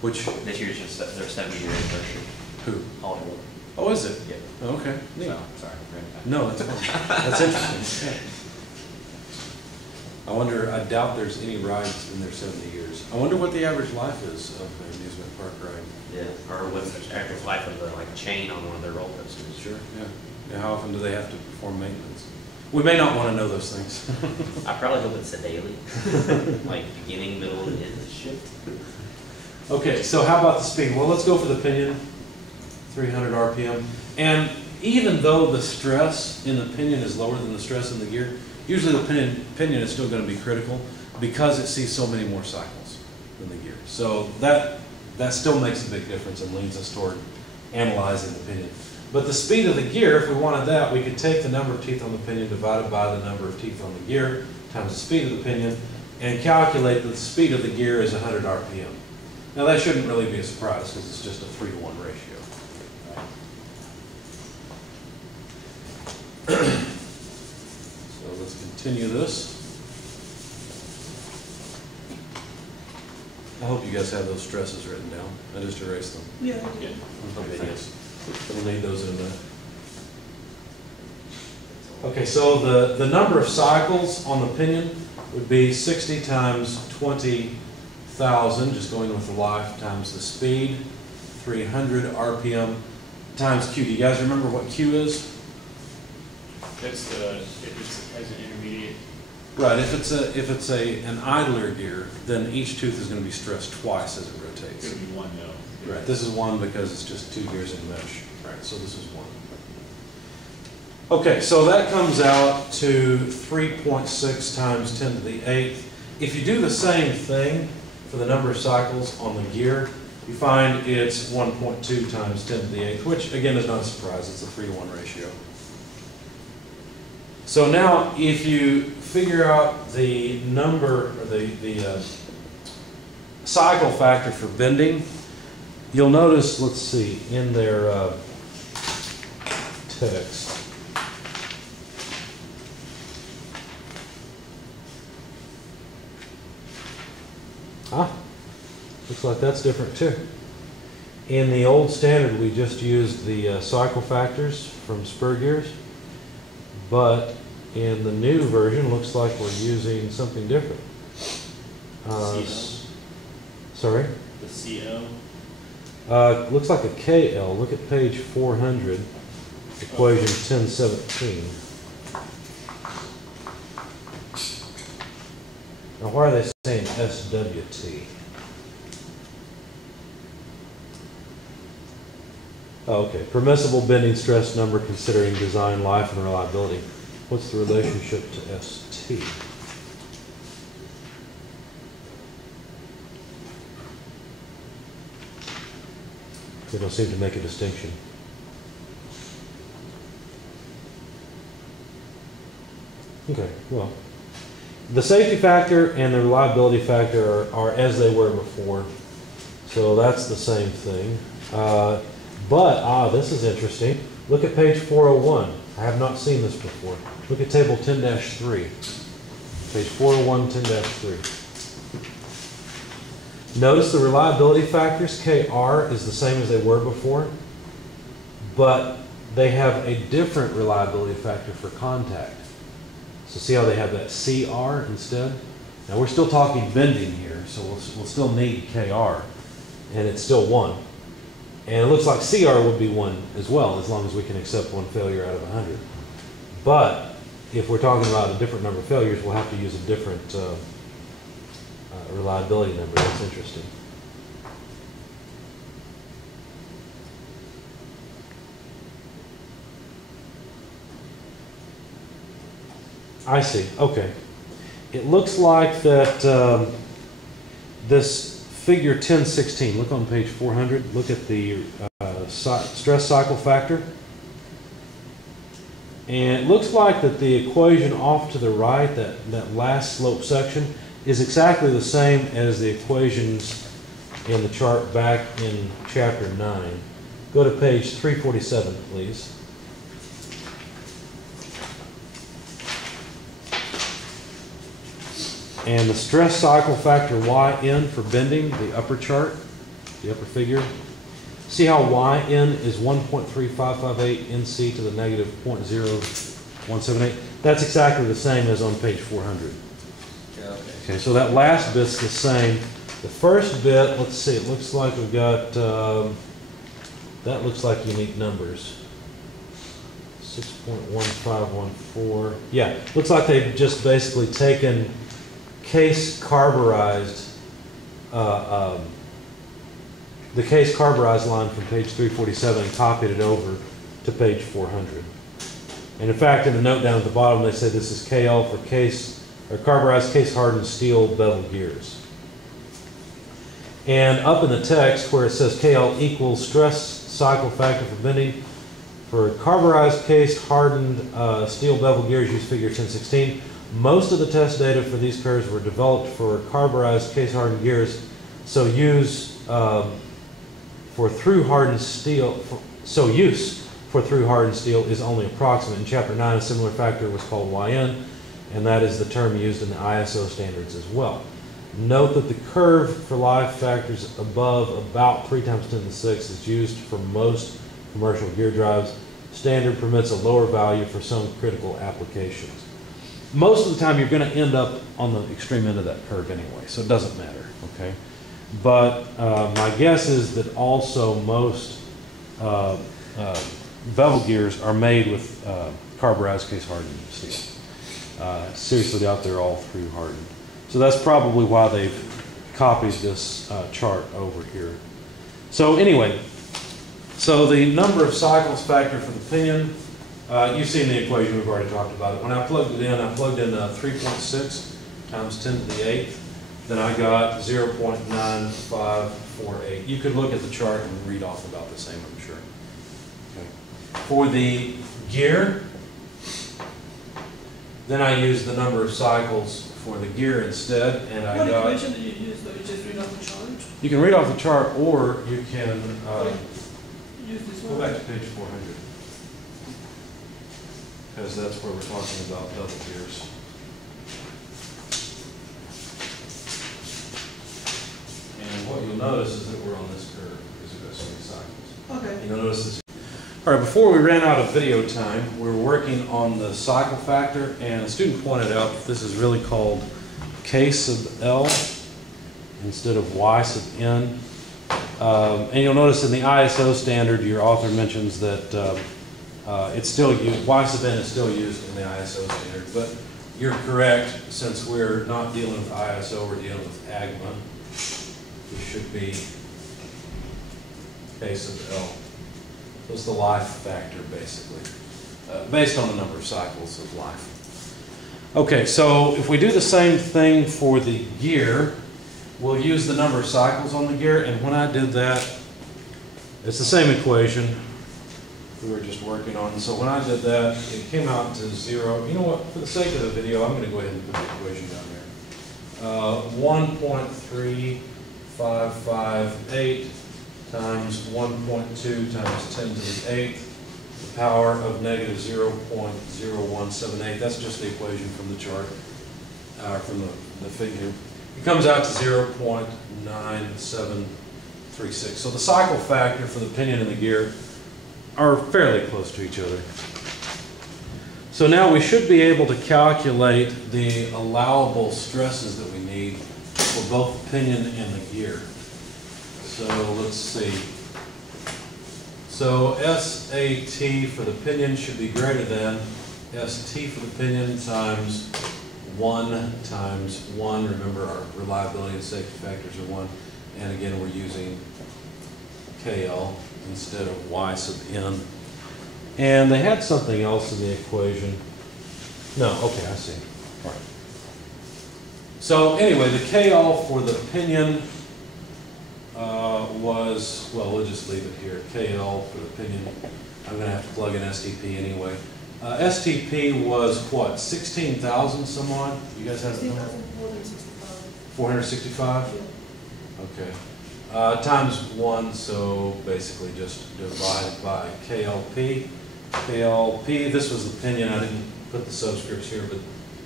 Which, This year's just their 70-year anniversary. who? Hollywood. Oh, is it? Yeah. Oh, okay. Neat. So, sorry. No, that's fine. That's interesting. Yeah. I wonder, I doubt there's any rides in their 70 years. I wonder what the average life is of an amusement park ride. Yeah, or what's the average life of like a chain on one of their roller coasters. Sure, yeah. Yeah, how often do they have to perform maintenance? We may not want to know those things. I probably hope it's a daily, like beginning, middle, and end of the shift. Okay, so how about the speed? Well, let's go for the pinion, 300 RPM. And even though the stress in the pinion is lower than the stress in the gear, usually the pinion is still going to be critical because it sees so many more cycles than the gear. So that still makes a big difference and leads us toward analyzing the pinion. But the speed of the gear, if we wanted that, we could take the number of teeth on the pinion divided by the number of teeth on the gear times the speed of the pinion and calculate that the speed of the gear is 100 RPM. Now that shouldn't really be a surprise because it's just a 3-to-1 ratio. continue this. I hope you guys have those stresses written down. I just erased them. Yeah. Yeah. Okay, thanks. We'll need those in a minute. Okay, so the number of cycles on the pinion would be 60 times 20,000, just going with the life, times the speed, 300 RPM times Q. Do you guys remember what Q is? That's the, if it's as an intermediate. Right, if it's an idler gear, then each tooth is going to be stressed twice as it It's rotates. gonna be one though. Right, this is one because it's just 2 gears in mesh. Right, so this is one. Okay, so that comes out to 3.6 times 10 to the 8th. If you do the same thing for the number of cycles on the gear, you find it's 1.2 times 10 to the 8th, which again is not a surprise, it's a 3-to-1 ratio. So now if you figure out the number, or the cycle factor for bending, you'll notice, let's see, in their text. Looks like that's different too. In the old standard, we just used the cycle factors from spur gears, but in the new version, looks like we're using something different. CO? Sorry? The CO? Looks like a KL. Look at page 400, equation 1017. Now, why are they saying SWT? Oh, okay. Permissible bending stress number considering design life and reliability. What's the relationship to ST? They don't seem to make a distinction. Okay, well, the safety factor and the reliability factor are as they were before, so that's the same thing. This is interesting. Look at page 401. I have not seen this before. Look at table 10-3. Page 401, 10-3. Notice the reliability factors, KR, is the same as they were before, but they have a different reliability factor for contact. So see how they have that CR instead? Now we're still talking bending here, so we'll still need KR, and it's still 1. And it looks like CR would be 1 as well, as long as we can accept 1 failure out of 100. But if we're talking about a different number of failures, we'll have to use a different reliability number. That's interesting. I see. Okay. It looks like that this figure 1016, look on page 400, look at the stress cycle factor. And it looks like that the equation off to the right, that last slope section, is exactly the same as the equations in the chart back in chapter 9. Go to page 347, please. And the stress cycle factor Yn for bending, the upper chart, the upper figure. See how Yn is 1.3558 NC to the negative 0.0178? That's exactly the same as on page 400. Okay, so that last bit's the same. The first bit, let's see, it looks like we've got, that looks like unique numbers. 6.1514. Yeah, looks like they've just basically taken case carburized, the case carburized line from page 347 and copied it over to page 400. And in fact, in the note down at the bottom, they say this is KL for case, or carburized case hardened steel bevel gears. And up in the text where it says KL equals stress cycle factor for bending, for carburized case hardened steel bevel gears, use figure 1016. Most of the test data for these curves were developed for carburized case hardened gears, so use for through hardened steel, use for through hardened steel is only approximate. In chapter 9, a similar factor was called Yn, and that is the term used in the ISO standards as well. Note that the curve for life factors above about 3 times 10 to the 6 is used for most commercial gear drives. Standard permits a lower value for some critical applications. Most of the time you're going to end up on the extreme end of that curve anyway, so it doesn't matter, okay? But my guess is that also most bevel gears are made with carburized case hardened steel. Seriously out there all through hardened. So that's probably why they've copied this chart over here. So anyway, so the number of cycles factor for the pinion, you've seen the equation, we've already talked about it. When I plugged it in, I plugged in 3.6 times 10 to the 8th. Then I got 0.9548. You could look at the chart and read off about the same, I'm sure. Okay. For the gear, then I used the number of cycles for the gear instead, and I What got... equation did you use though? You just read off the chart? You can read off the chart, or you can Use this go one? back to page 400. Because that's where we're talking about double gears. And what you'll notice is that we're on this curve because it goes through cycles. Okay. You'll notice this. All right, before we ran out of video time, we were working on the cycle factor, and a student pointed out that this is really called K sub L instead of Y sub N. And you'll notice in the ISO standard, your author mentions that it's still used, Y sub N is still used in the ISO standard, but you're correct, since we're not dealing with ISO, we're dealing with AGMA. It should be K sub L. So it's the life factor, basically, based on the number of cycles of life. Okay, so if we do the same thing for the gear, we'll use the number of cycles on the gear, and when I did that, it's the same equation we were just working on. So when I did that, it came out to 0. You know what, for the sake of the video, I'm going to go ahead and put the equation down there. 1.3558 times 1.2 times 10 to the 8th, the power of negative 0.0178. That's just the equation from the chart, from the figure. It comes out to 0.9736. So the cycle factor for the pinion and the gear are fairly close to each other. So now we should be able to calculate the allowable stresses that we need for both the pinion and the gear. So let's see. So SAT for the pinion should be greater than ST for the pinion times 1 times 1. Remember, our reliability and safety factors are 1. And again, we're using KL instead of Y sub N. And they had something else in the equation. No, okay, I see. All right. So anyway, the KL for the pinion was, well, we'll just leave it here. KL for the pinion. I'm going to have to plug in STP anyway. STP was what, 16,000 some odd? You guys have it? 16,465. 465? Yeah. Okay. Times 1, so basically just divide by KLP. KLP, this was the pinion. I didn't put the subscripts here, but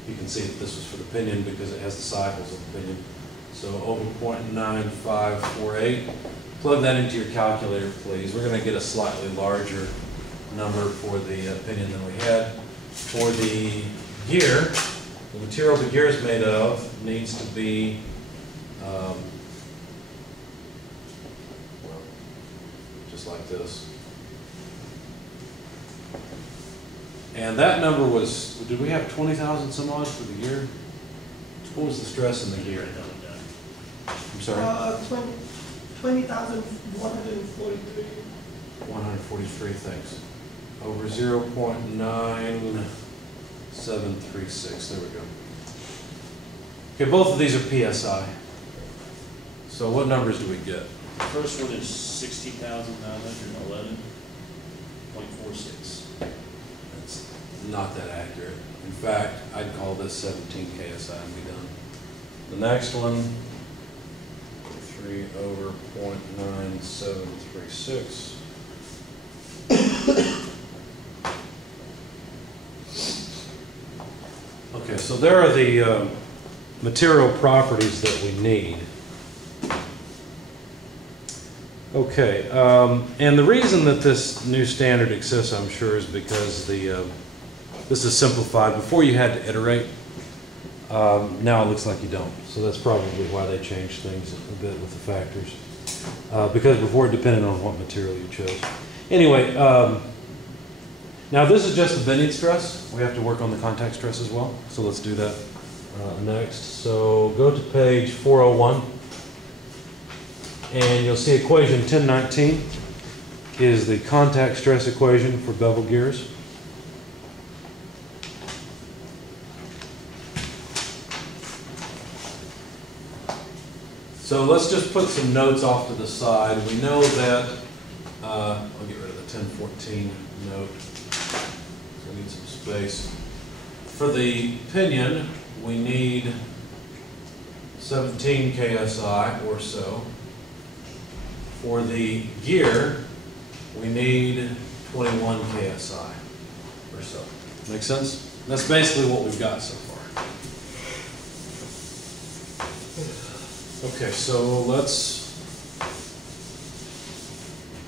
you can see that this was for the pinion because it has the cycles of the pinion. So over 0.9548. Plug that into your calculator, please. We're going to get a slightly larger number for the pinion than we had. For the gear, the material the gear is made of needs to be well, just like this. And that number was, did we have 20,000 some odd for the gear? What was the stress in the gear? I'm sorry? 20,143. 143, thanks. Over 0.9736, there we go. Okay, both of these are PSI. So what numbers do we get? The first one is 16,911.46. That's not that accurate. In fact, I'd call this 17 KSI and be done. The next one, 3 over 0.9736. Okay, so there are the material properties that we need. Okay, and the reason that this new standard exists, I'm sure, is because this is simplified. Before you had to iterate. Now it looks like you don't. So that's probably why they changed things a bit with the factors. Because before it depended on what material you chose. Anyway, now this is just the bending stress. We have to work on the contact stress as well. So let's do that next. So go to page 401. And you'll see equation 1019 is the contact stress equation for bevel gears. So let's just put some notes off to the side. We know that, I'll get rid of the 1014 note. So we need some space. For the pinion, we need 17 KSI or so. For the gear, we need 21 KSI or so. Make sense? That's basically what we've got so far. Okay, so let's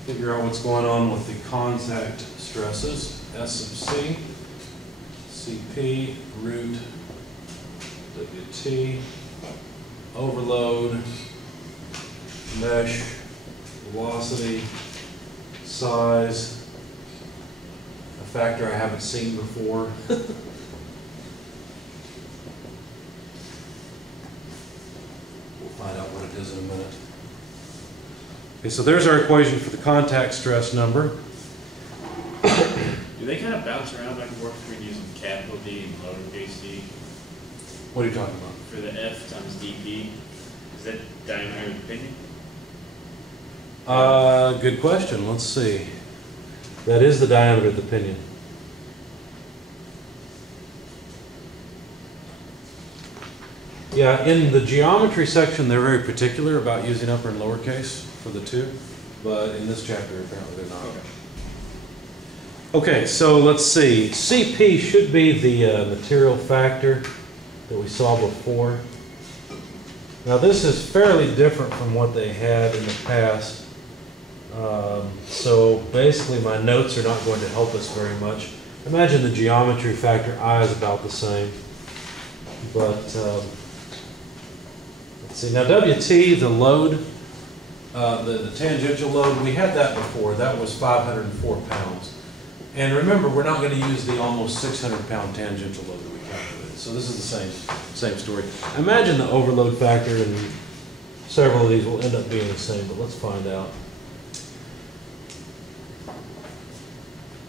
figure out what's going on with the contact stresses. S sub C, CP, root, WT, overload, mesh, velocity, size, a factor I haven't seen before. Find out what it is in a minute. Okay, so there's our equation for the contact stress number. Do they kind of bounce around back and forth between using capital D and lowercase d? What are you talking about? For the F times dP, is that diameter of the pinion? Good question. Let's see. That is the diameter of the pinion. Yeah, in the geometry section, they're very particular about using upper and lowercase for the two, but in this chapter, apparently they're not. Okay, so let's see. CP should be the material factor that we saw before. Now, this is fairly different from what they had in the past. So basically, my notes are not going to help us very much. Imagine the geometry factor I is about the same, but let's see. Now, WT, the load, the tangential load, we had that before. That was 504 pounds. And remember, we're not going to use the almost 600-pound tangential load that we calculated. So this is the same story. Imagine the overload factor, and several of these will end up being the same, but let's find out.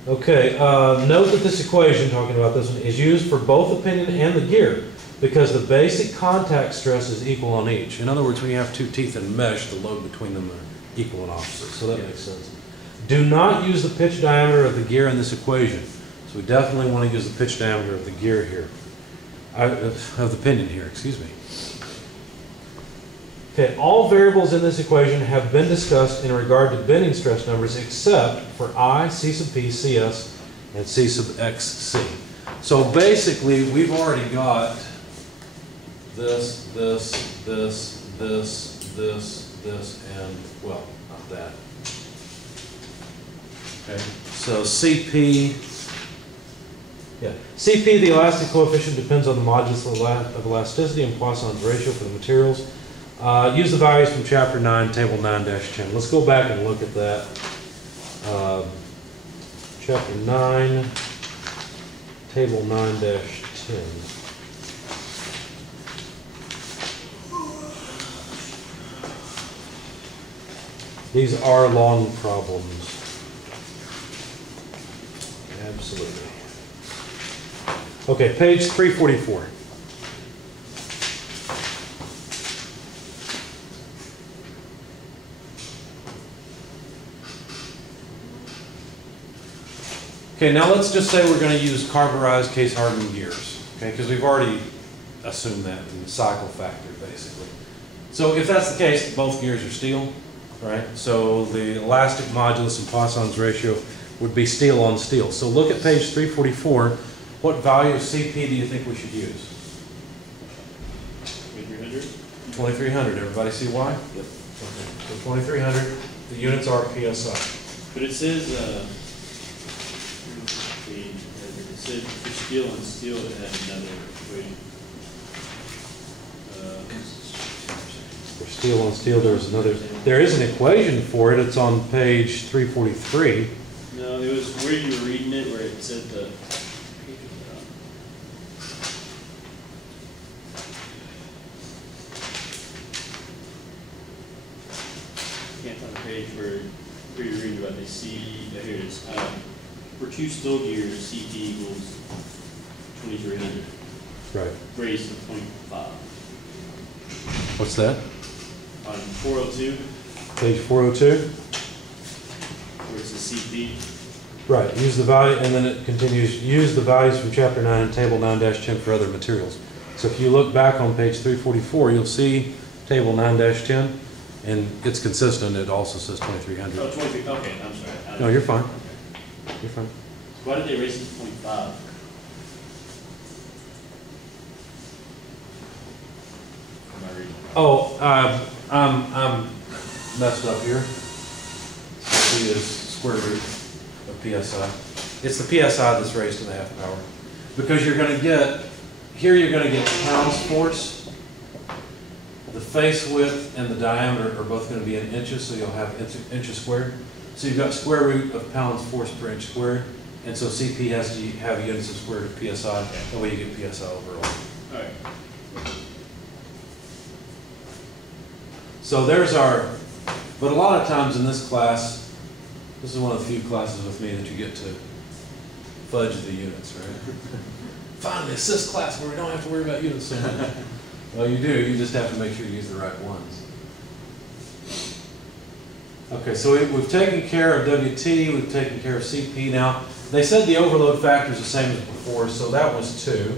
Okay, note that this equation, talking about this one, is used for both the pinion and the gear because the basic contact stress is equal on each. In other words, when you have two teeth in mesh, the load between them are equal and opposite, so that makes sense. Do not use the pitch diameter of the gear in this equation. So we definitely want to use the pitch diameter of the gear here, of the pinion here, excuse me. Okay, all variables in this equation have been discussed in regard to bending stress numbers except for I, C sub P, CS, and C sub XC. So basically, we've already got this, and, well, not that. Okay, so CP, CP, the elastic coefficient, depends on the modulus of elasticity and Poisson's ratio for the materials. Use the values from Chapter 9, Table 9-10. Let's go back and look at that. Chapter 9, Table 9-10. These are long problems. Absolutely. Okay, page 344. Okay, now let's just say we're going to use carburized case hardened gears, okay, because we've already assumed that in the cycle factor, basically. So if that's the case, both gears are steel, right? So the elastic modulus and Poisson's ratio would be steel on steel. So look at page 344, what value of CP do you think we should use? 2300? 2300, everybody see why? Yep. Okay. So 2300, the units are PSI. But it says, it said for steel and steel, it had another equation. For steel on steel, there is an equation for it, it's on page 343. No, it was where you were reading it, where it said the. Can't find the page where you're reading about the C, here it is. For two steel gears, CP equals 2300, Right. raised to 0.5. What's that? On 402, Page 402? where it says CP, Right, use the value, and then it continues, use the values from chapter 9 and table 9-10 for other materials. So if you look back on page 344, you'll see table 9-10, and it's consistent, it also says 2300. oh, 23, okay, I'm sorry. No, you're fine. You're fine. Why did they raise it to 0.5? Am I reading? Oh, I'm messed up here. C is square root of PSI. It's the PSI that's raised to the half power. Because you're going to get, here you're going to get pounds force. The face width and the diameter are both going to be in inches, so you'll have inches squared. So you've got square root of pounds force per inch squared. And so CP has to have units of square root of PSI. That way you get PSI overall. All right. So there's our, but a lot of times in this class, this is one of the few classes with me that you get to fudge the units, right? Finally, assist class where we don't have to worry about units so much. Well, you do, you just have to make sure you use the right ones. Okay, so we've taken care of WT, we've taken care of CP. Now, they said the overload factor is the same as before, so that was 2.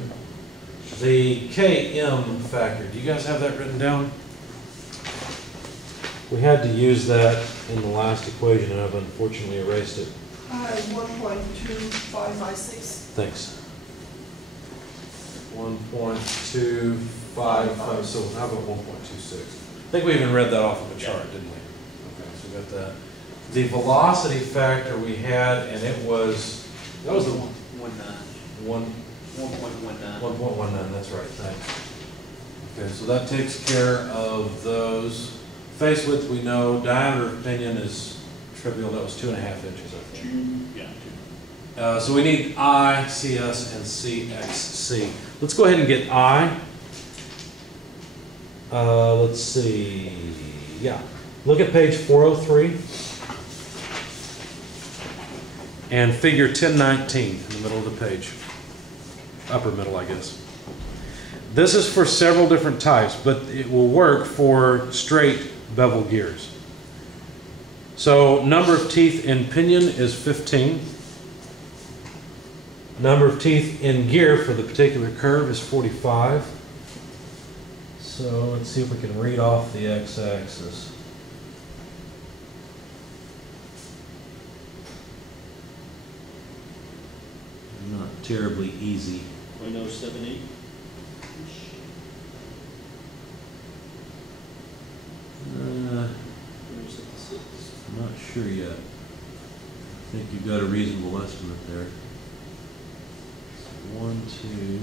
The KM factor, do you guys have that written down? We had to use that in the last equation, and I've unfortunately erased it. 1.2556. Thanks. 1.255, so how about 1.26? I think we even read that off of a chart, didn't we? Okay, so we got that. The velocity factor we had, and it was, that was the 1.19, that's right, thanks. Okay, so that takes care of those. Face width we know, diameter of pinion is trivial, that was 2.5 inches, I think. Yeah, So we need I, CS, and CXC. Let's go ahead and get I. Let's see, yeah. Look at page 403 and figure 1019 in the middle of the page. Upper middle, I guess. This is for several different types, but it will work for straight bevel gears. So number of teeth in pinion is 15. Number of teeth in gear for the particular curve is 45. So let's see if we can read off the x-axis. Not terribly easy. 0.078. I'm not sure yet. I think you've got a reasonable estimate there. 1, 2.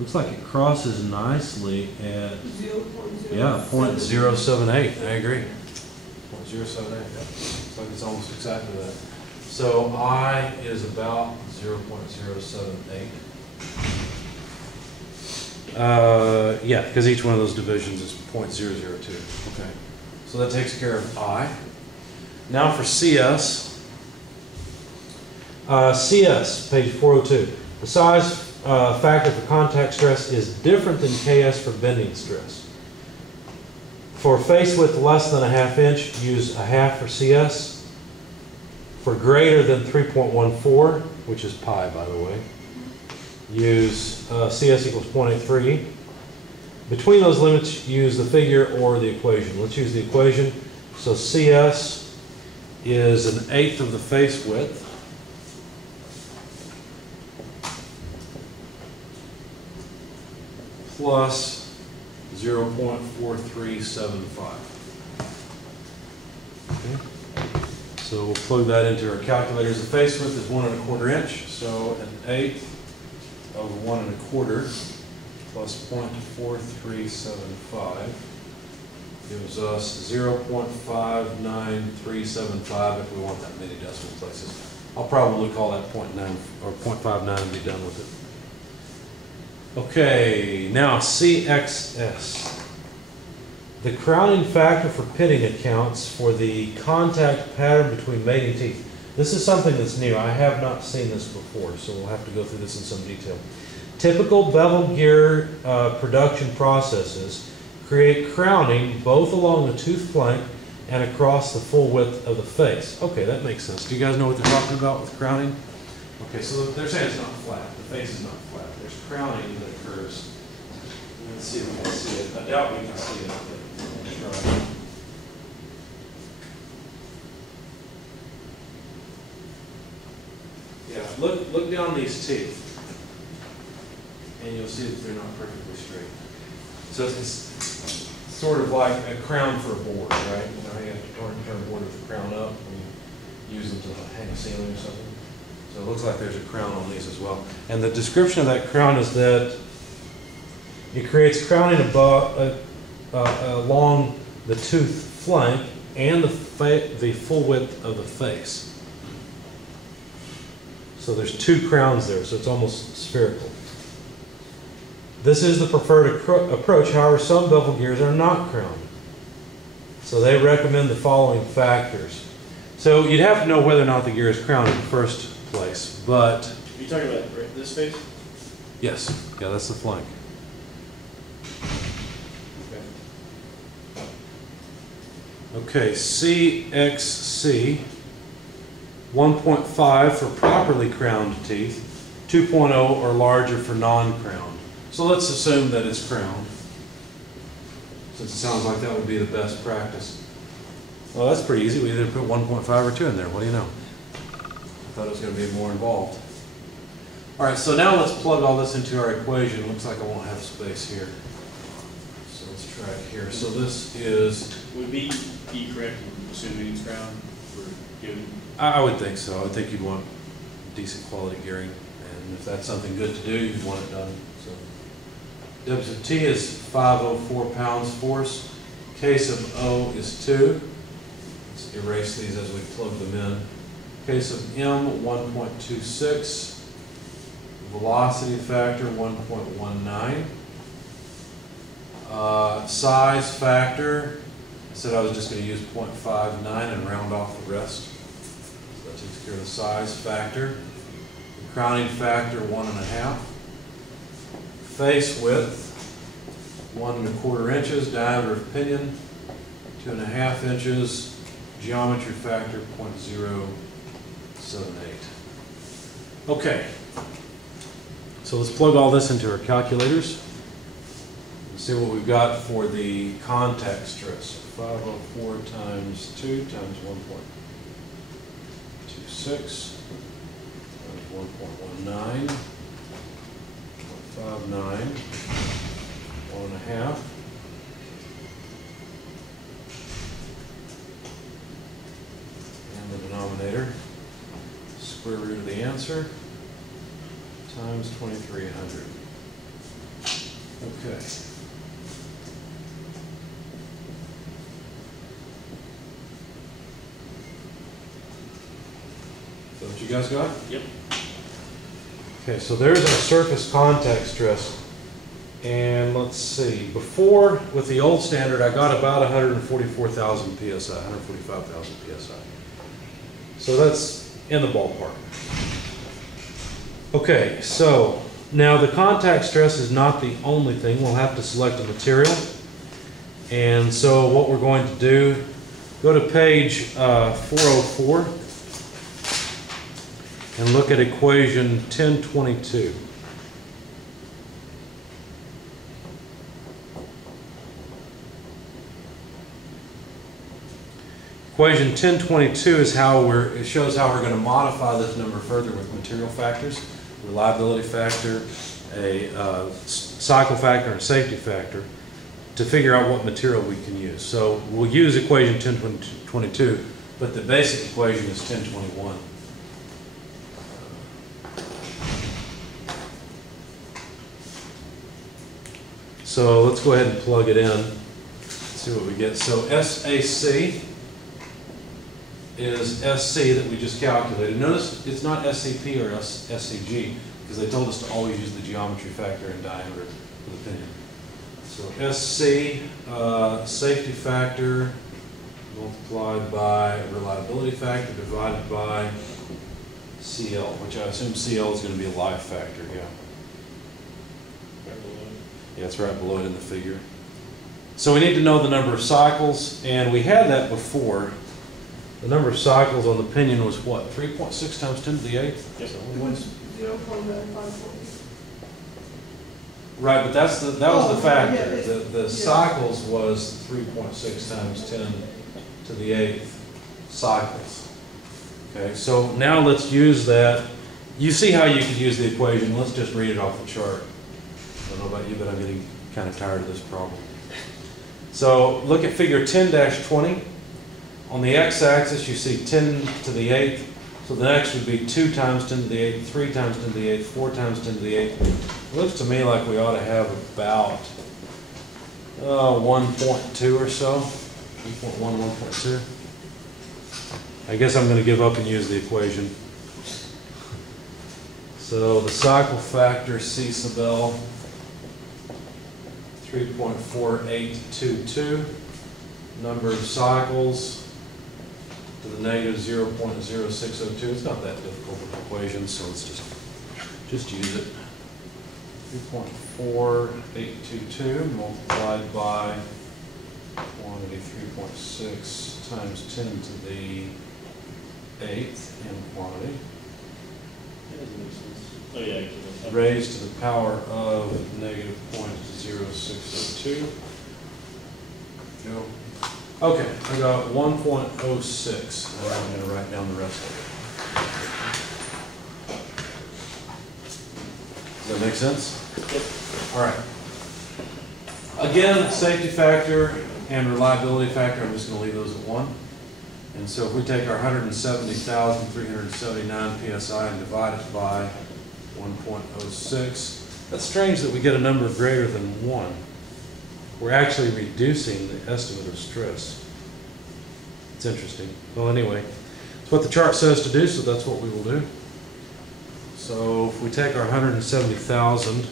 Looks like it crosses nicely at 0.0. yeah, 0.078. I agree. 0.078. Yeah. Looks like it's almost exactly that. So I is about 0.078. Yeah, because each one of those divisions is 0.002. Okay. So that takes care of I. Now for CS. CS, page 402. The size factor for contact stress is different than KS for bending stress. For face width less than 1/2 inch, use 1/2 for CS. For greater than 3.14, which is pi, by the way, use CS equals 0.83. Between those limits, use the figure or the equation. Let's use the equation. So CS is 1/8 of the face width. plus 0.4375. Okay. So we'll plug that into our calculators. The face width is 1 1/4 inch, so 1/8 of 1 1/4 plus 0.4375 gives us 0.59375 if we want that many decimal places. I'll probably call that 0.9 or 0.59 and be done with it. Okay, now CXS. The crowning factor for pitting accounts for the contact pattern between mating teeth. This is something that's new. I have not seen this before, so we'll have to go through this in some detail. Typical bevel gear production processes create crowning both along the tooth flank and across the full width of the face. Okay, that makes sense. Do you guys know what they're talking about with crowning? Okay, so they're saying it's not flat. The face is not flat. There's crowning that occurs. Let's see if we can see it. I doubt we can see it. But let's try. Yeah, look down these teeth, and you'll see that they're not perfectly straight. So it's sort of like a crown for a board, right? You know, you have to turn a board with the crown up when you use them to hang a ceiling or something. So it looks like there's a crown on these as well. And the description of that crown is that it creates crowning above, along the tooth flank and the full width of the face. So there's 2 crowns there, so it's almost spherical. This is the preferred approach. However, some bevel gears are not crowned. So they recommend the following factors. So you'd have to know whether or not the gear is crowned in the first place, but... Are you talking about this face? Yes, yeah, that's the flank. Okay, CXC, 1.5 for properly crowned teeth, 2.0 or larger for non-crowned. So let's assume that it's crowned, since it sounds like that would be the best practice. Well, that's pretty easy. We either put 1.5 or 2 in there. What do you know? I thought it was going to be more involved. All right, so now let's plug all this into our equation. Looks like I won't have space here. So let's try it here. So this is... Would be correct, assuming it's crowned, for given? I would think so. I would think you'd want decent quality gearing. And if that's something good to do, you'd want it done. So WT is 504 pounds force. Case of O is 2. Let's erase these as we plug them in. Case of M, 1.26. Velocity factor, 1.19. Size factor, I said I was just going to use 0.59 and round off the rest. So that takes care of the size factor. The crowning factor, 1.5. Face width, 1 1/4 inches. Diameter of pinion, 2.5 inches. Geometry factor, 0.078. Okay. So let's plug all this into our calculators and see what we've got for the contact stress. 504 times 2 times 1.26 times 1.19, 0.59, 1.5. And the denominator, square root of the answer, times 2300. Okay. So what you guys got? Yep. Okay, so there's our surface contact stress. And let's see, before with the old standard I got about 144,000 PSI, 145,000 PSI. So that's in the ballpark. Okay, so now the contact stress is not the only thing. We'll have to select a material. And so what we're going to do, go to page 404 and look at equation 1022. Equation 1022 is it shows how we're going to modify this number further with material factors, reliability factor, cycle factor and safety factor to figure out what material we can use. So we'll use equation 1022, but the basic equation is 1021. So let's go ahead and plug it in, see what we get. So SAC is SC that we just calculated. Notice it's not SCP or SCG, because they told us to always use the geometry factor and diameter for the pinion. So SC, safety factor, multiplied by reliability factor, divided by CL, which I assume CL is going to be a life factor, yeah. Right below. Yeah, it's right below it in the figure. So we need to know the number of cycles, and we had that before. The number of cycles on the pinion was what, 3.6 times 10 to the 8th? Yep. So It was 0.954. right, but that was the Oh, factor. yeah, The yeah. cycles was 3.6 times 10 to the 8th cycles. Okay, so now let's use that. You see how you could use the equation. Let's just read it off the chart. I don't know about you, but I'm getting kind of tired of this problem. So look at figure 10-20. On the x-axis, you see 10 to the 8th. So the next would be 2 times 10 to the 8th, 3 times 10 to the 8th, 4 times 10 to the 8th. It looks to me like we ought to have about 1.2 or so. 1.1, 1.2. I guess I'm going to give up and use the equation. So the cycle factor, C sub L, 3.4822. Number of cycles to the negative 0.0602. It's not that difficult of an equation, so let's just use it. 3.4822 multiplied by quantity 3.6 times 10 to the 8th in quantity, That doesn't make sense. Oh, yeah, actually. that's- raised to the power of negative 0.0602. No. Okay, I got 1.06, and I'm going to write down the rest of it. Does that make sense? Yep. All right. Again, safety factor and reliability factor, I'm just going to leave those at 1. And so if we take our 170,379 PSI and divide it by 1.06, that's strange that we get a number greater than 1. We're actually reducing the estimate of stress. It's interesting. Well, anyway, it's what the chart says to do, so that's what we will do. So if we take our 170,000,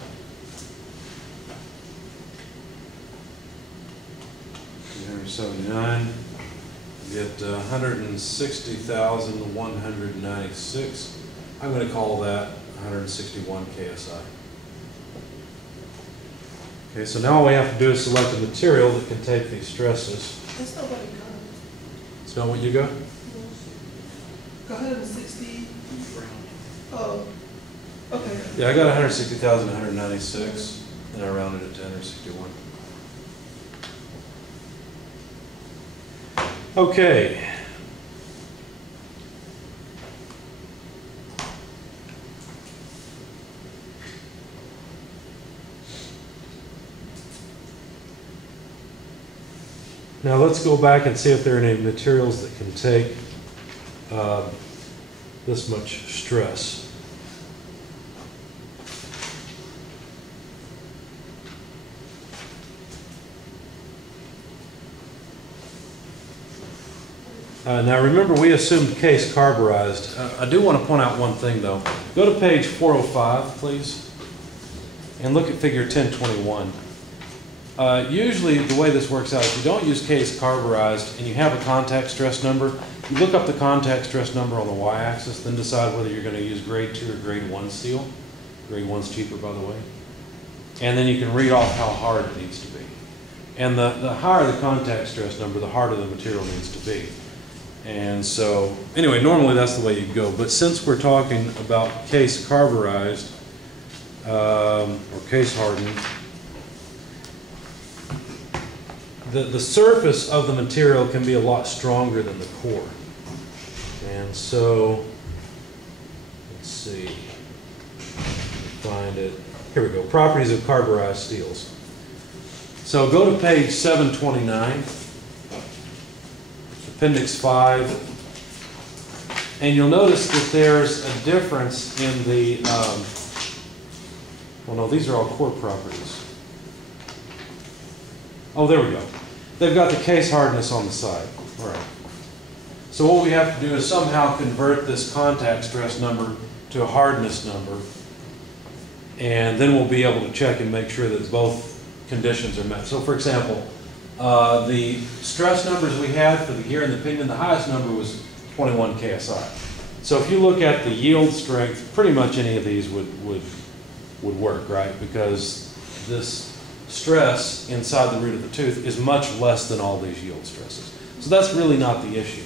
get 160,196. I'm going to call that 161 KSI. Okay, so now all we have to do is select a material that can take these stresses. That's not what I got. It's not what you got? Got 160. Oh, okay. Yeah, I got 160,196, and I rounded it to 161. Okay. Now let's go back and see if there are any materials that can take this much stress. Now remember, we assumed case carburized. I do want to point out one thing though. Go to page 405, please, and look at figure 1021. Usually the way this works out, if you don't use case carburized and you have a contact stress number, you look up the contact stress number on the y-axis, then decide whether you're going to use grade 2 or grade 1 steel. Grade 1's cheaper, by the way. And then you can read off how hard it needs to be. And the higher the contact stress number, the harder the material needs to be. And so, anyway, normally that's the way you go. But since we're talking about case carburized or case hardened, the surface of the material can be a lot stronger than the core. And so, let's see, find it. here we go, properties of carburized steels. So go to page 729, Appendix 5, and you'll notice that there's a difference in the, well, no, these are all core properties. Oh, there we go. They've got the case hardness on the side. All right. So what we have to do is somehow convert this contact stress number to a hardness number, and then we'll be able to check and make sure that both conditions are met. So for example, the stress numbers we had for the gear and the pinion, the highest number was 21 KSI. So if you look at the yield strength, pretty much any of these would work, right? Because this stress inside the root of the tooth is much less than all these yield stresses. So that's really not the issue.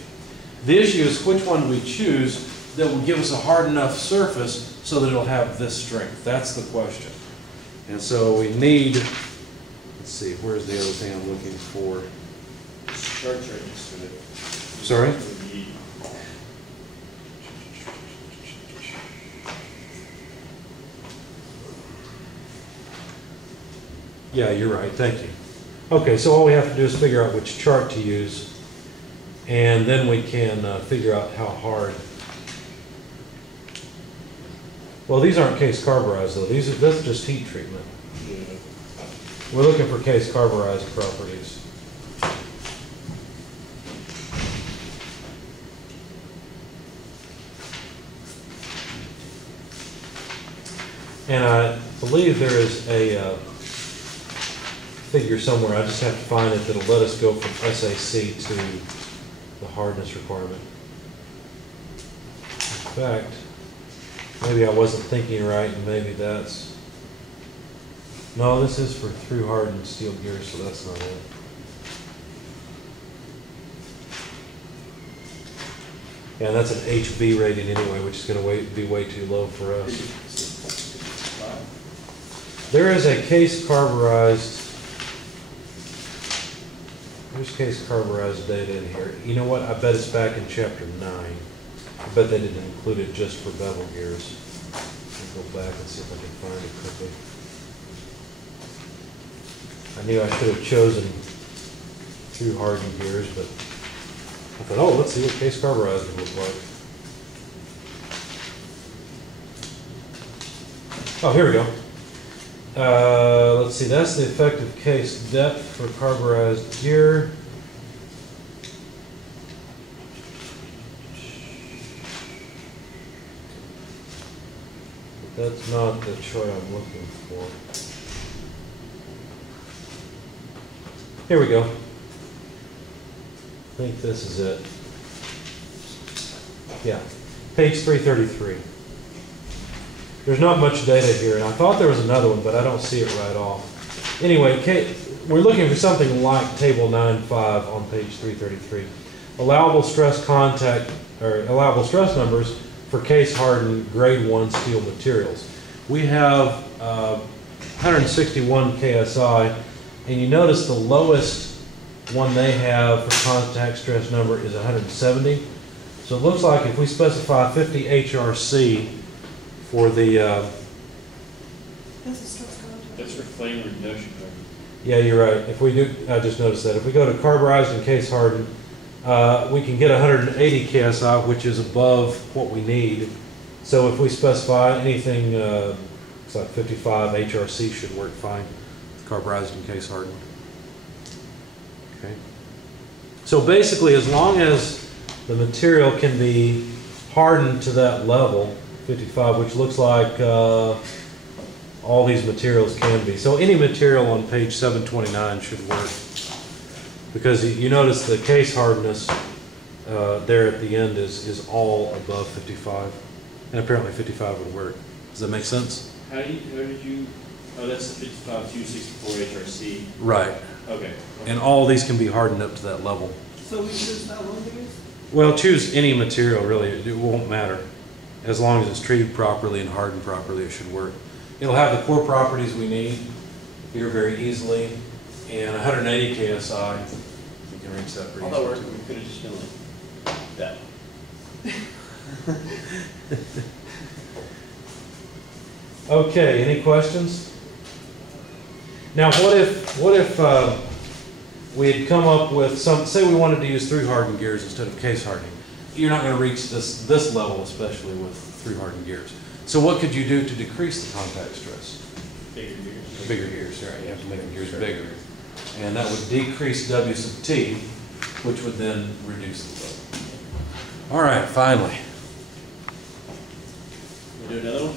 The issue is which one we choose that will give us a hard enough surface so that it'll have this strength. That's the question. And so we need, let's see, where's the other thing I'm looking for? Charts right next to it. Sorry? Yeah, you're right. Thank you. Okay, so all we have to do is figure out which chart to use, and then we can figure out how hard. Well, these aren't case carburized though. That's just heat treatment. Yeah. We're looking for case carburized properties. And I believe there is a figure somewhere, I just have to find it, that'll let us go from SAC to the hardness requirement. In fact, maybe I wasn't thinking right, and maybe that's, no, this is for through hardened steel gears, so that's not it. Yeah, that's an HB rating anyway, which is going to be way too low for us. There is a case carburized. There's case carburized data in here. You know what? I bet it's back in chapter 9. I bet they didn't include it just for bevel gears. I'll go back and see if I can find it quickly. I knew I should have chosen through hardened gears, but I thought, oh, let's see what case carburized would look like. Oh, here we go. Let's see, that's the effective case depth for carburized gear. But that's not the chart I'm looking for. Here we go. I think this is it. Yeah, page 333. There's not much data here, and I thought there was another one, but I don't see it right off. Anyway, we're looking for something like table 9.5 on page 333. Allowable stress contact, or allowable stress numbers for case hardened grade 1 steel materials. We have 161 KSI, and you notice the lowest one they have for contact stress number is 170. So it looks like if we specify 50 HRC for the, That's a stress contact. That's for flame reduction, right? yeah, you're right. If we do, I just noticed that. If we go to carburized and case hardened, we can get 180 KSI, which is above what we need. So if we specify anything, it's like 55 HRC should work fine. Carburized and case hardened. Okay. So basically, as long as the material can be hardened to that level, 55, which looks like all these materials can be. So any material on page 729 should work. Because you notice the case hardness there at the end is all above 55. And apparently 55 would work. Does that make sense? How did you, oh, that's the 55 264 HRC. Right. Okay. And all these can be hardened up to that level. So we choose that one, I guess? Well, choose any material, really. It won't matter. As long as it's treated properly and hardened properly, it should work. It'll have the core properties we need here very easily, and 180 KSI. You can reach that pretty All that work, easily. we could have just done like that. Okay, any questions? Now, what if we had come up with say we wanted to use through hardened gears instead of case hardening? You're not gonna reach this level, especially with through hardened gears. So what could you do to decrease the contact stress? Bigger gears. Bigger gears, right, you have to make the gears bigger. And that would decrease W sub T, which would then reduce the load. All right, finally. We'll do another one?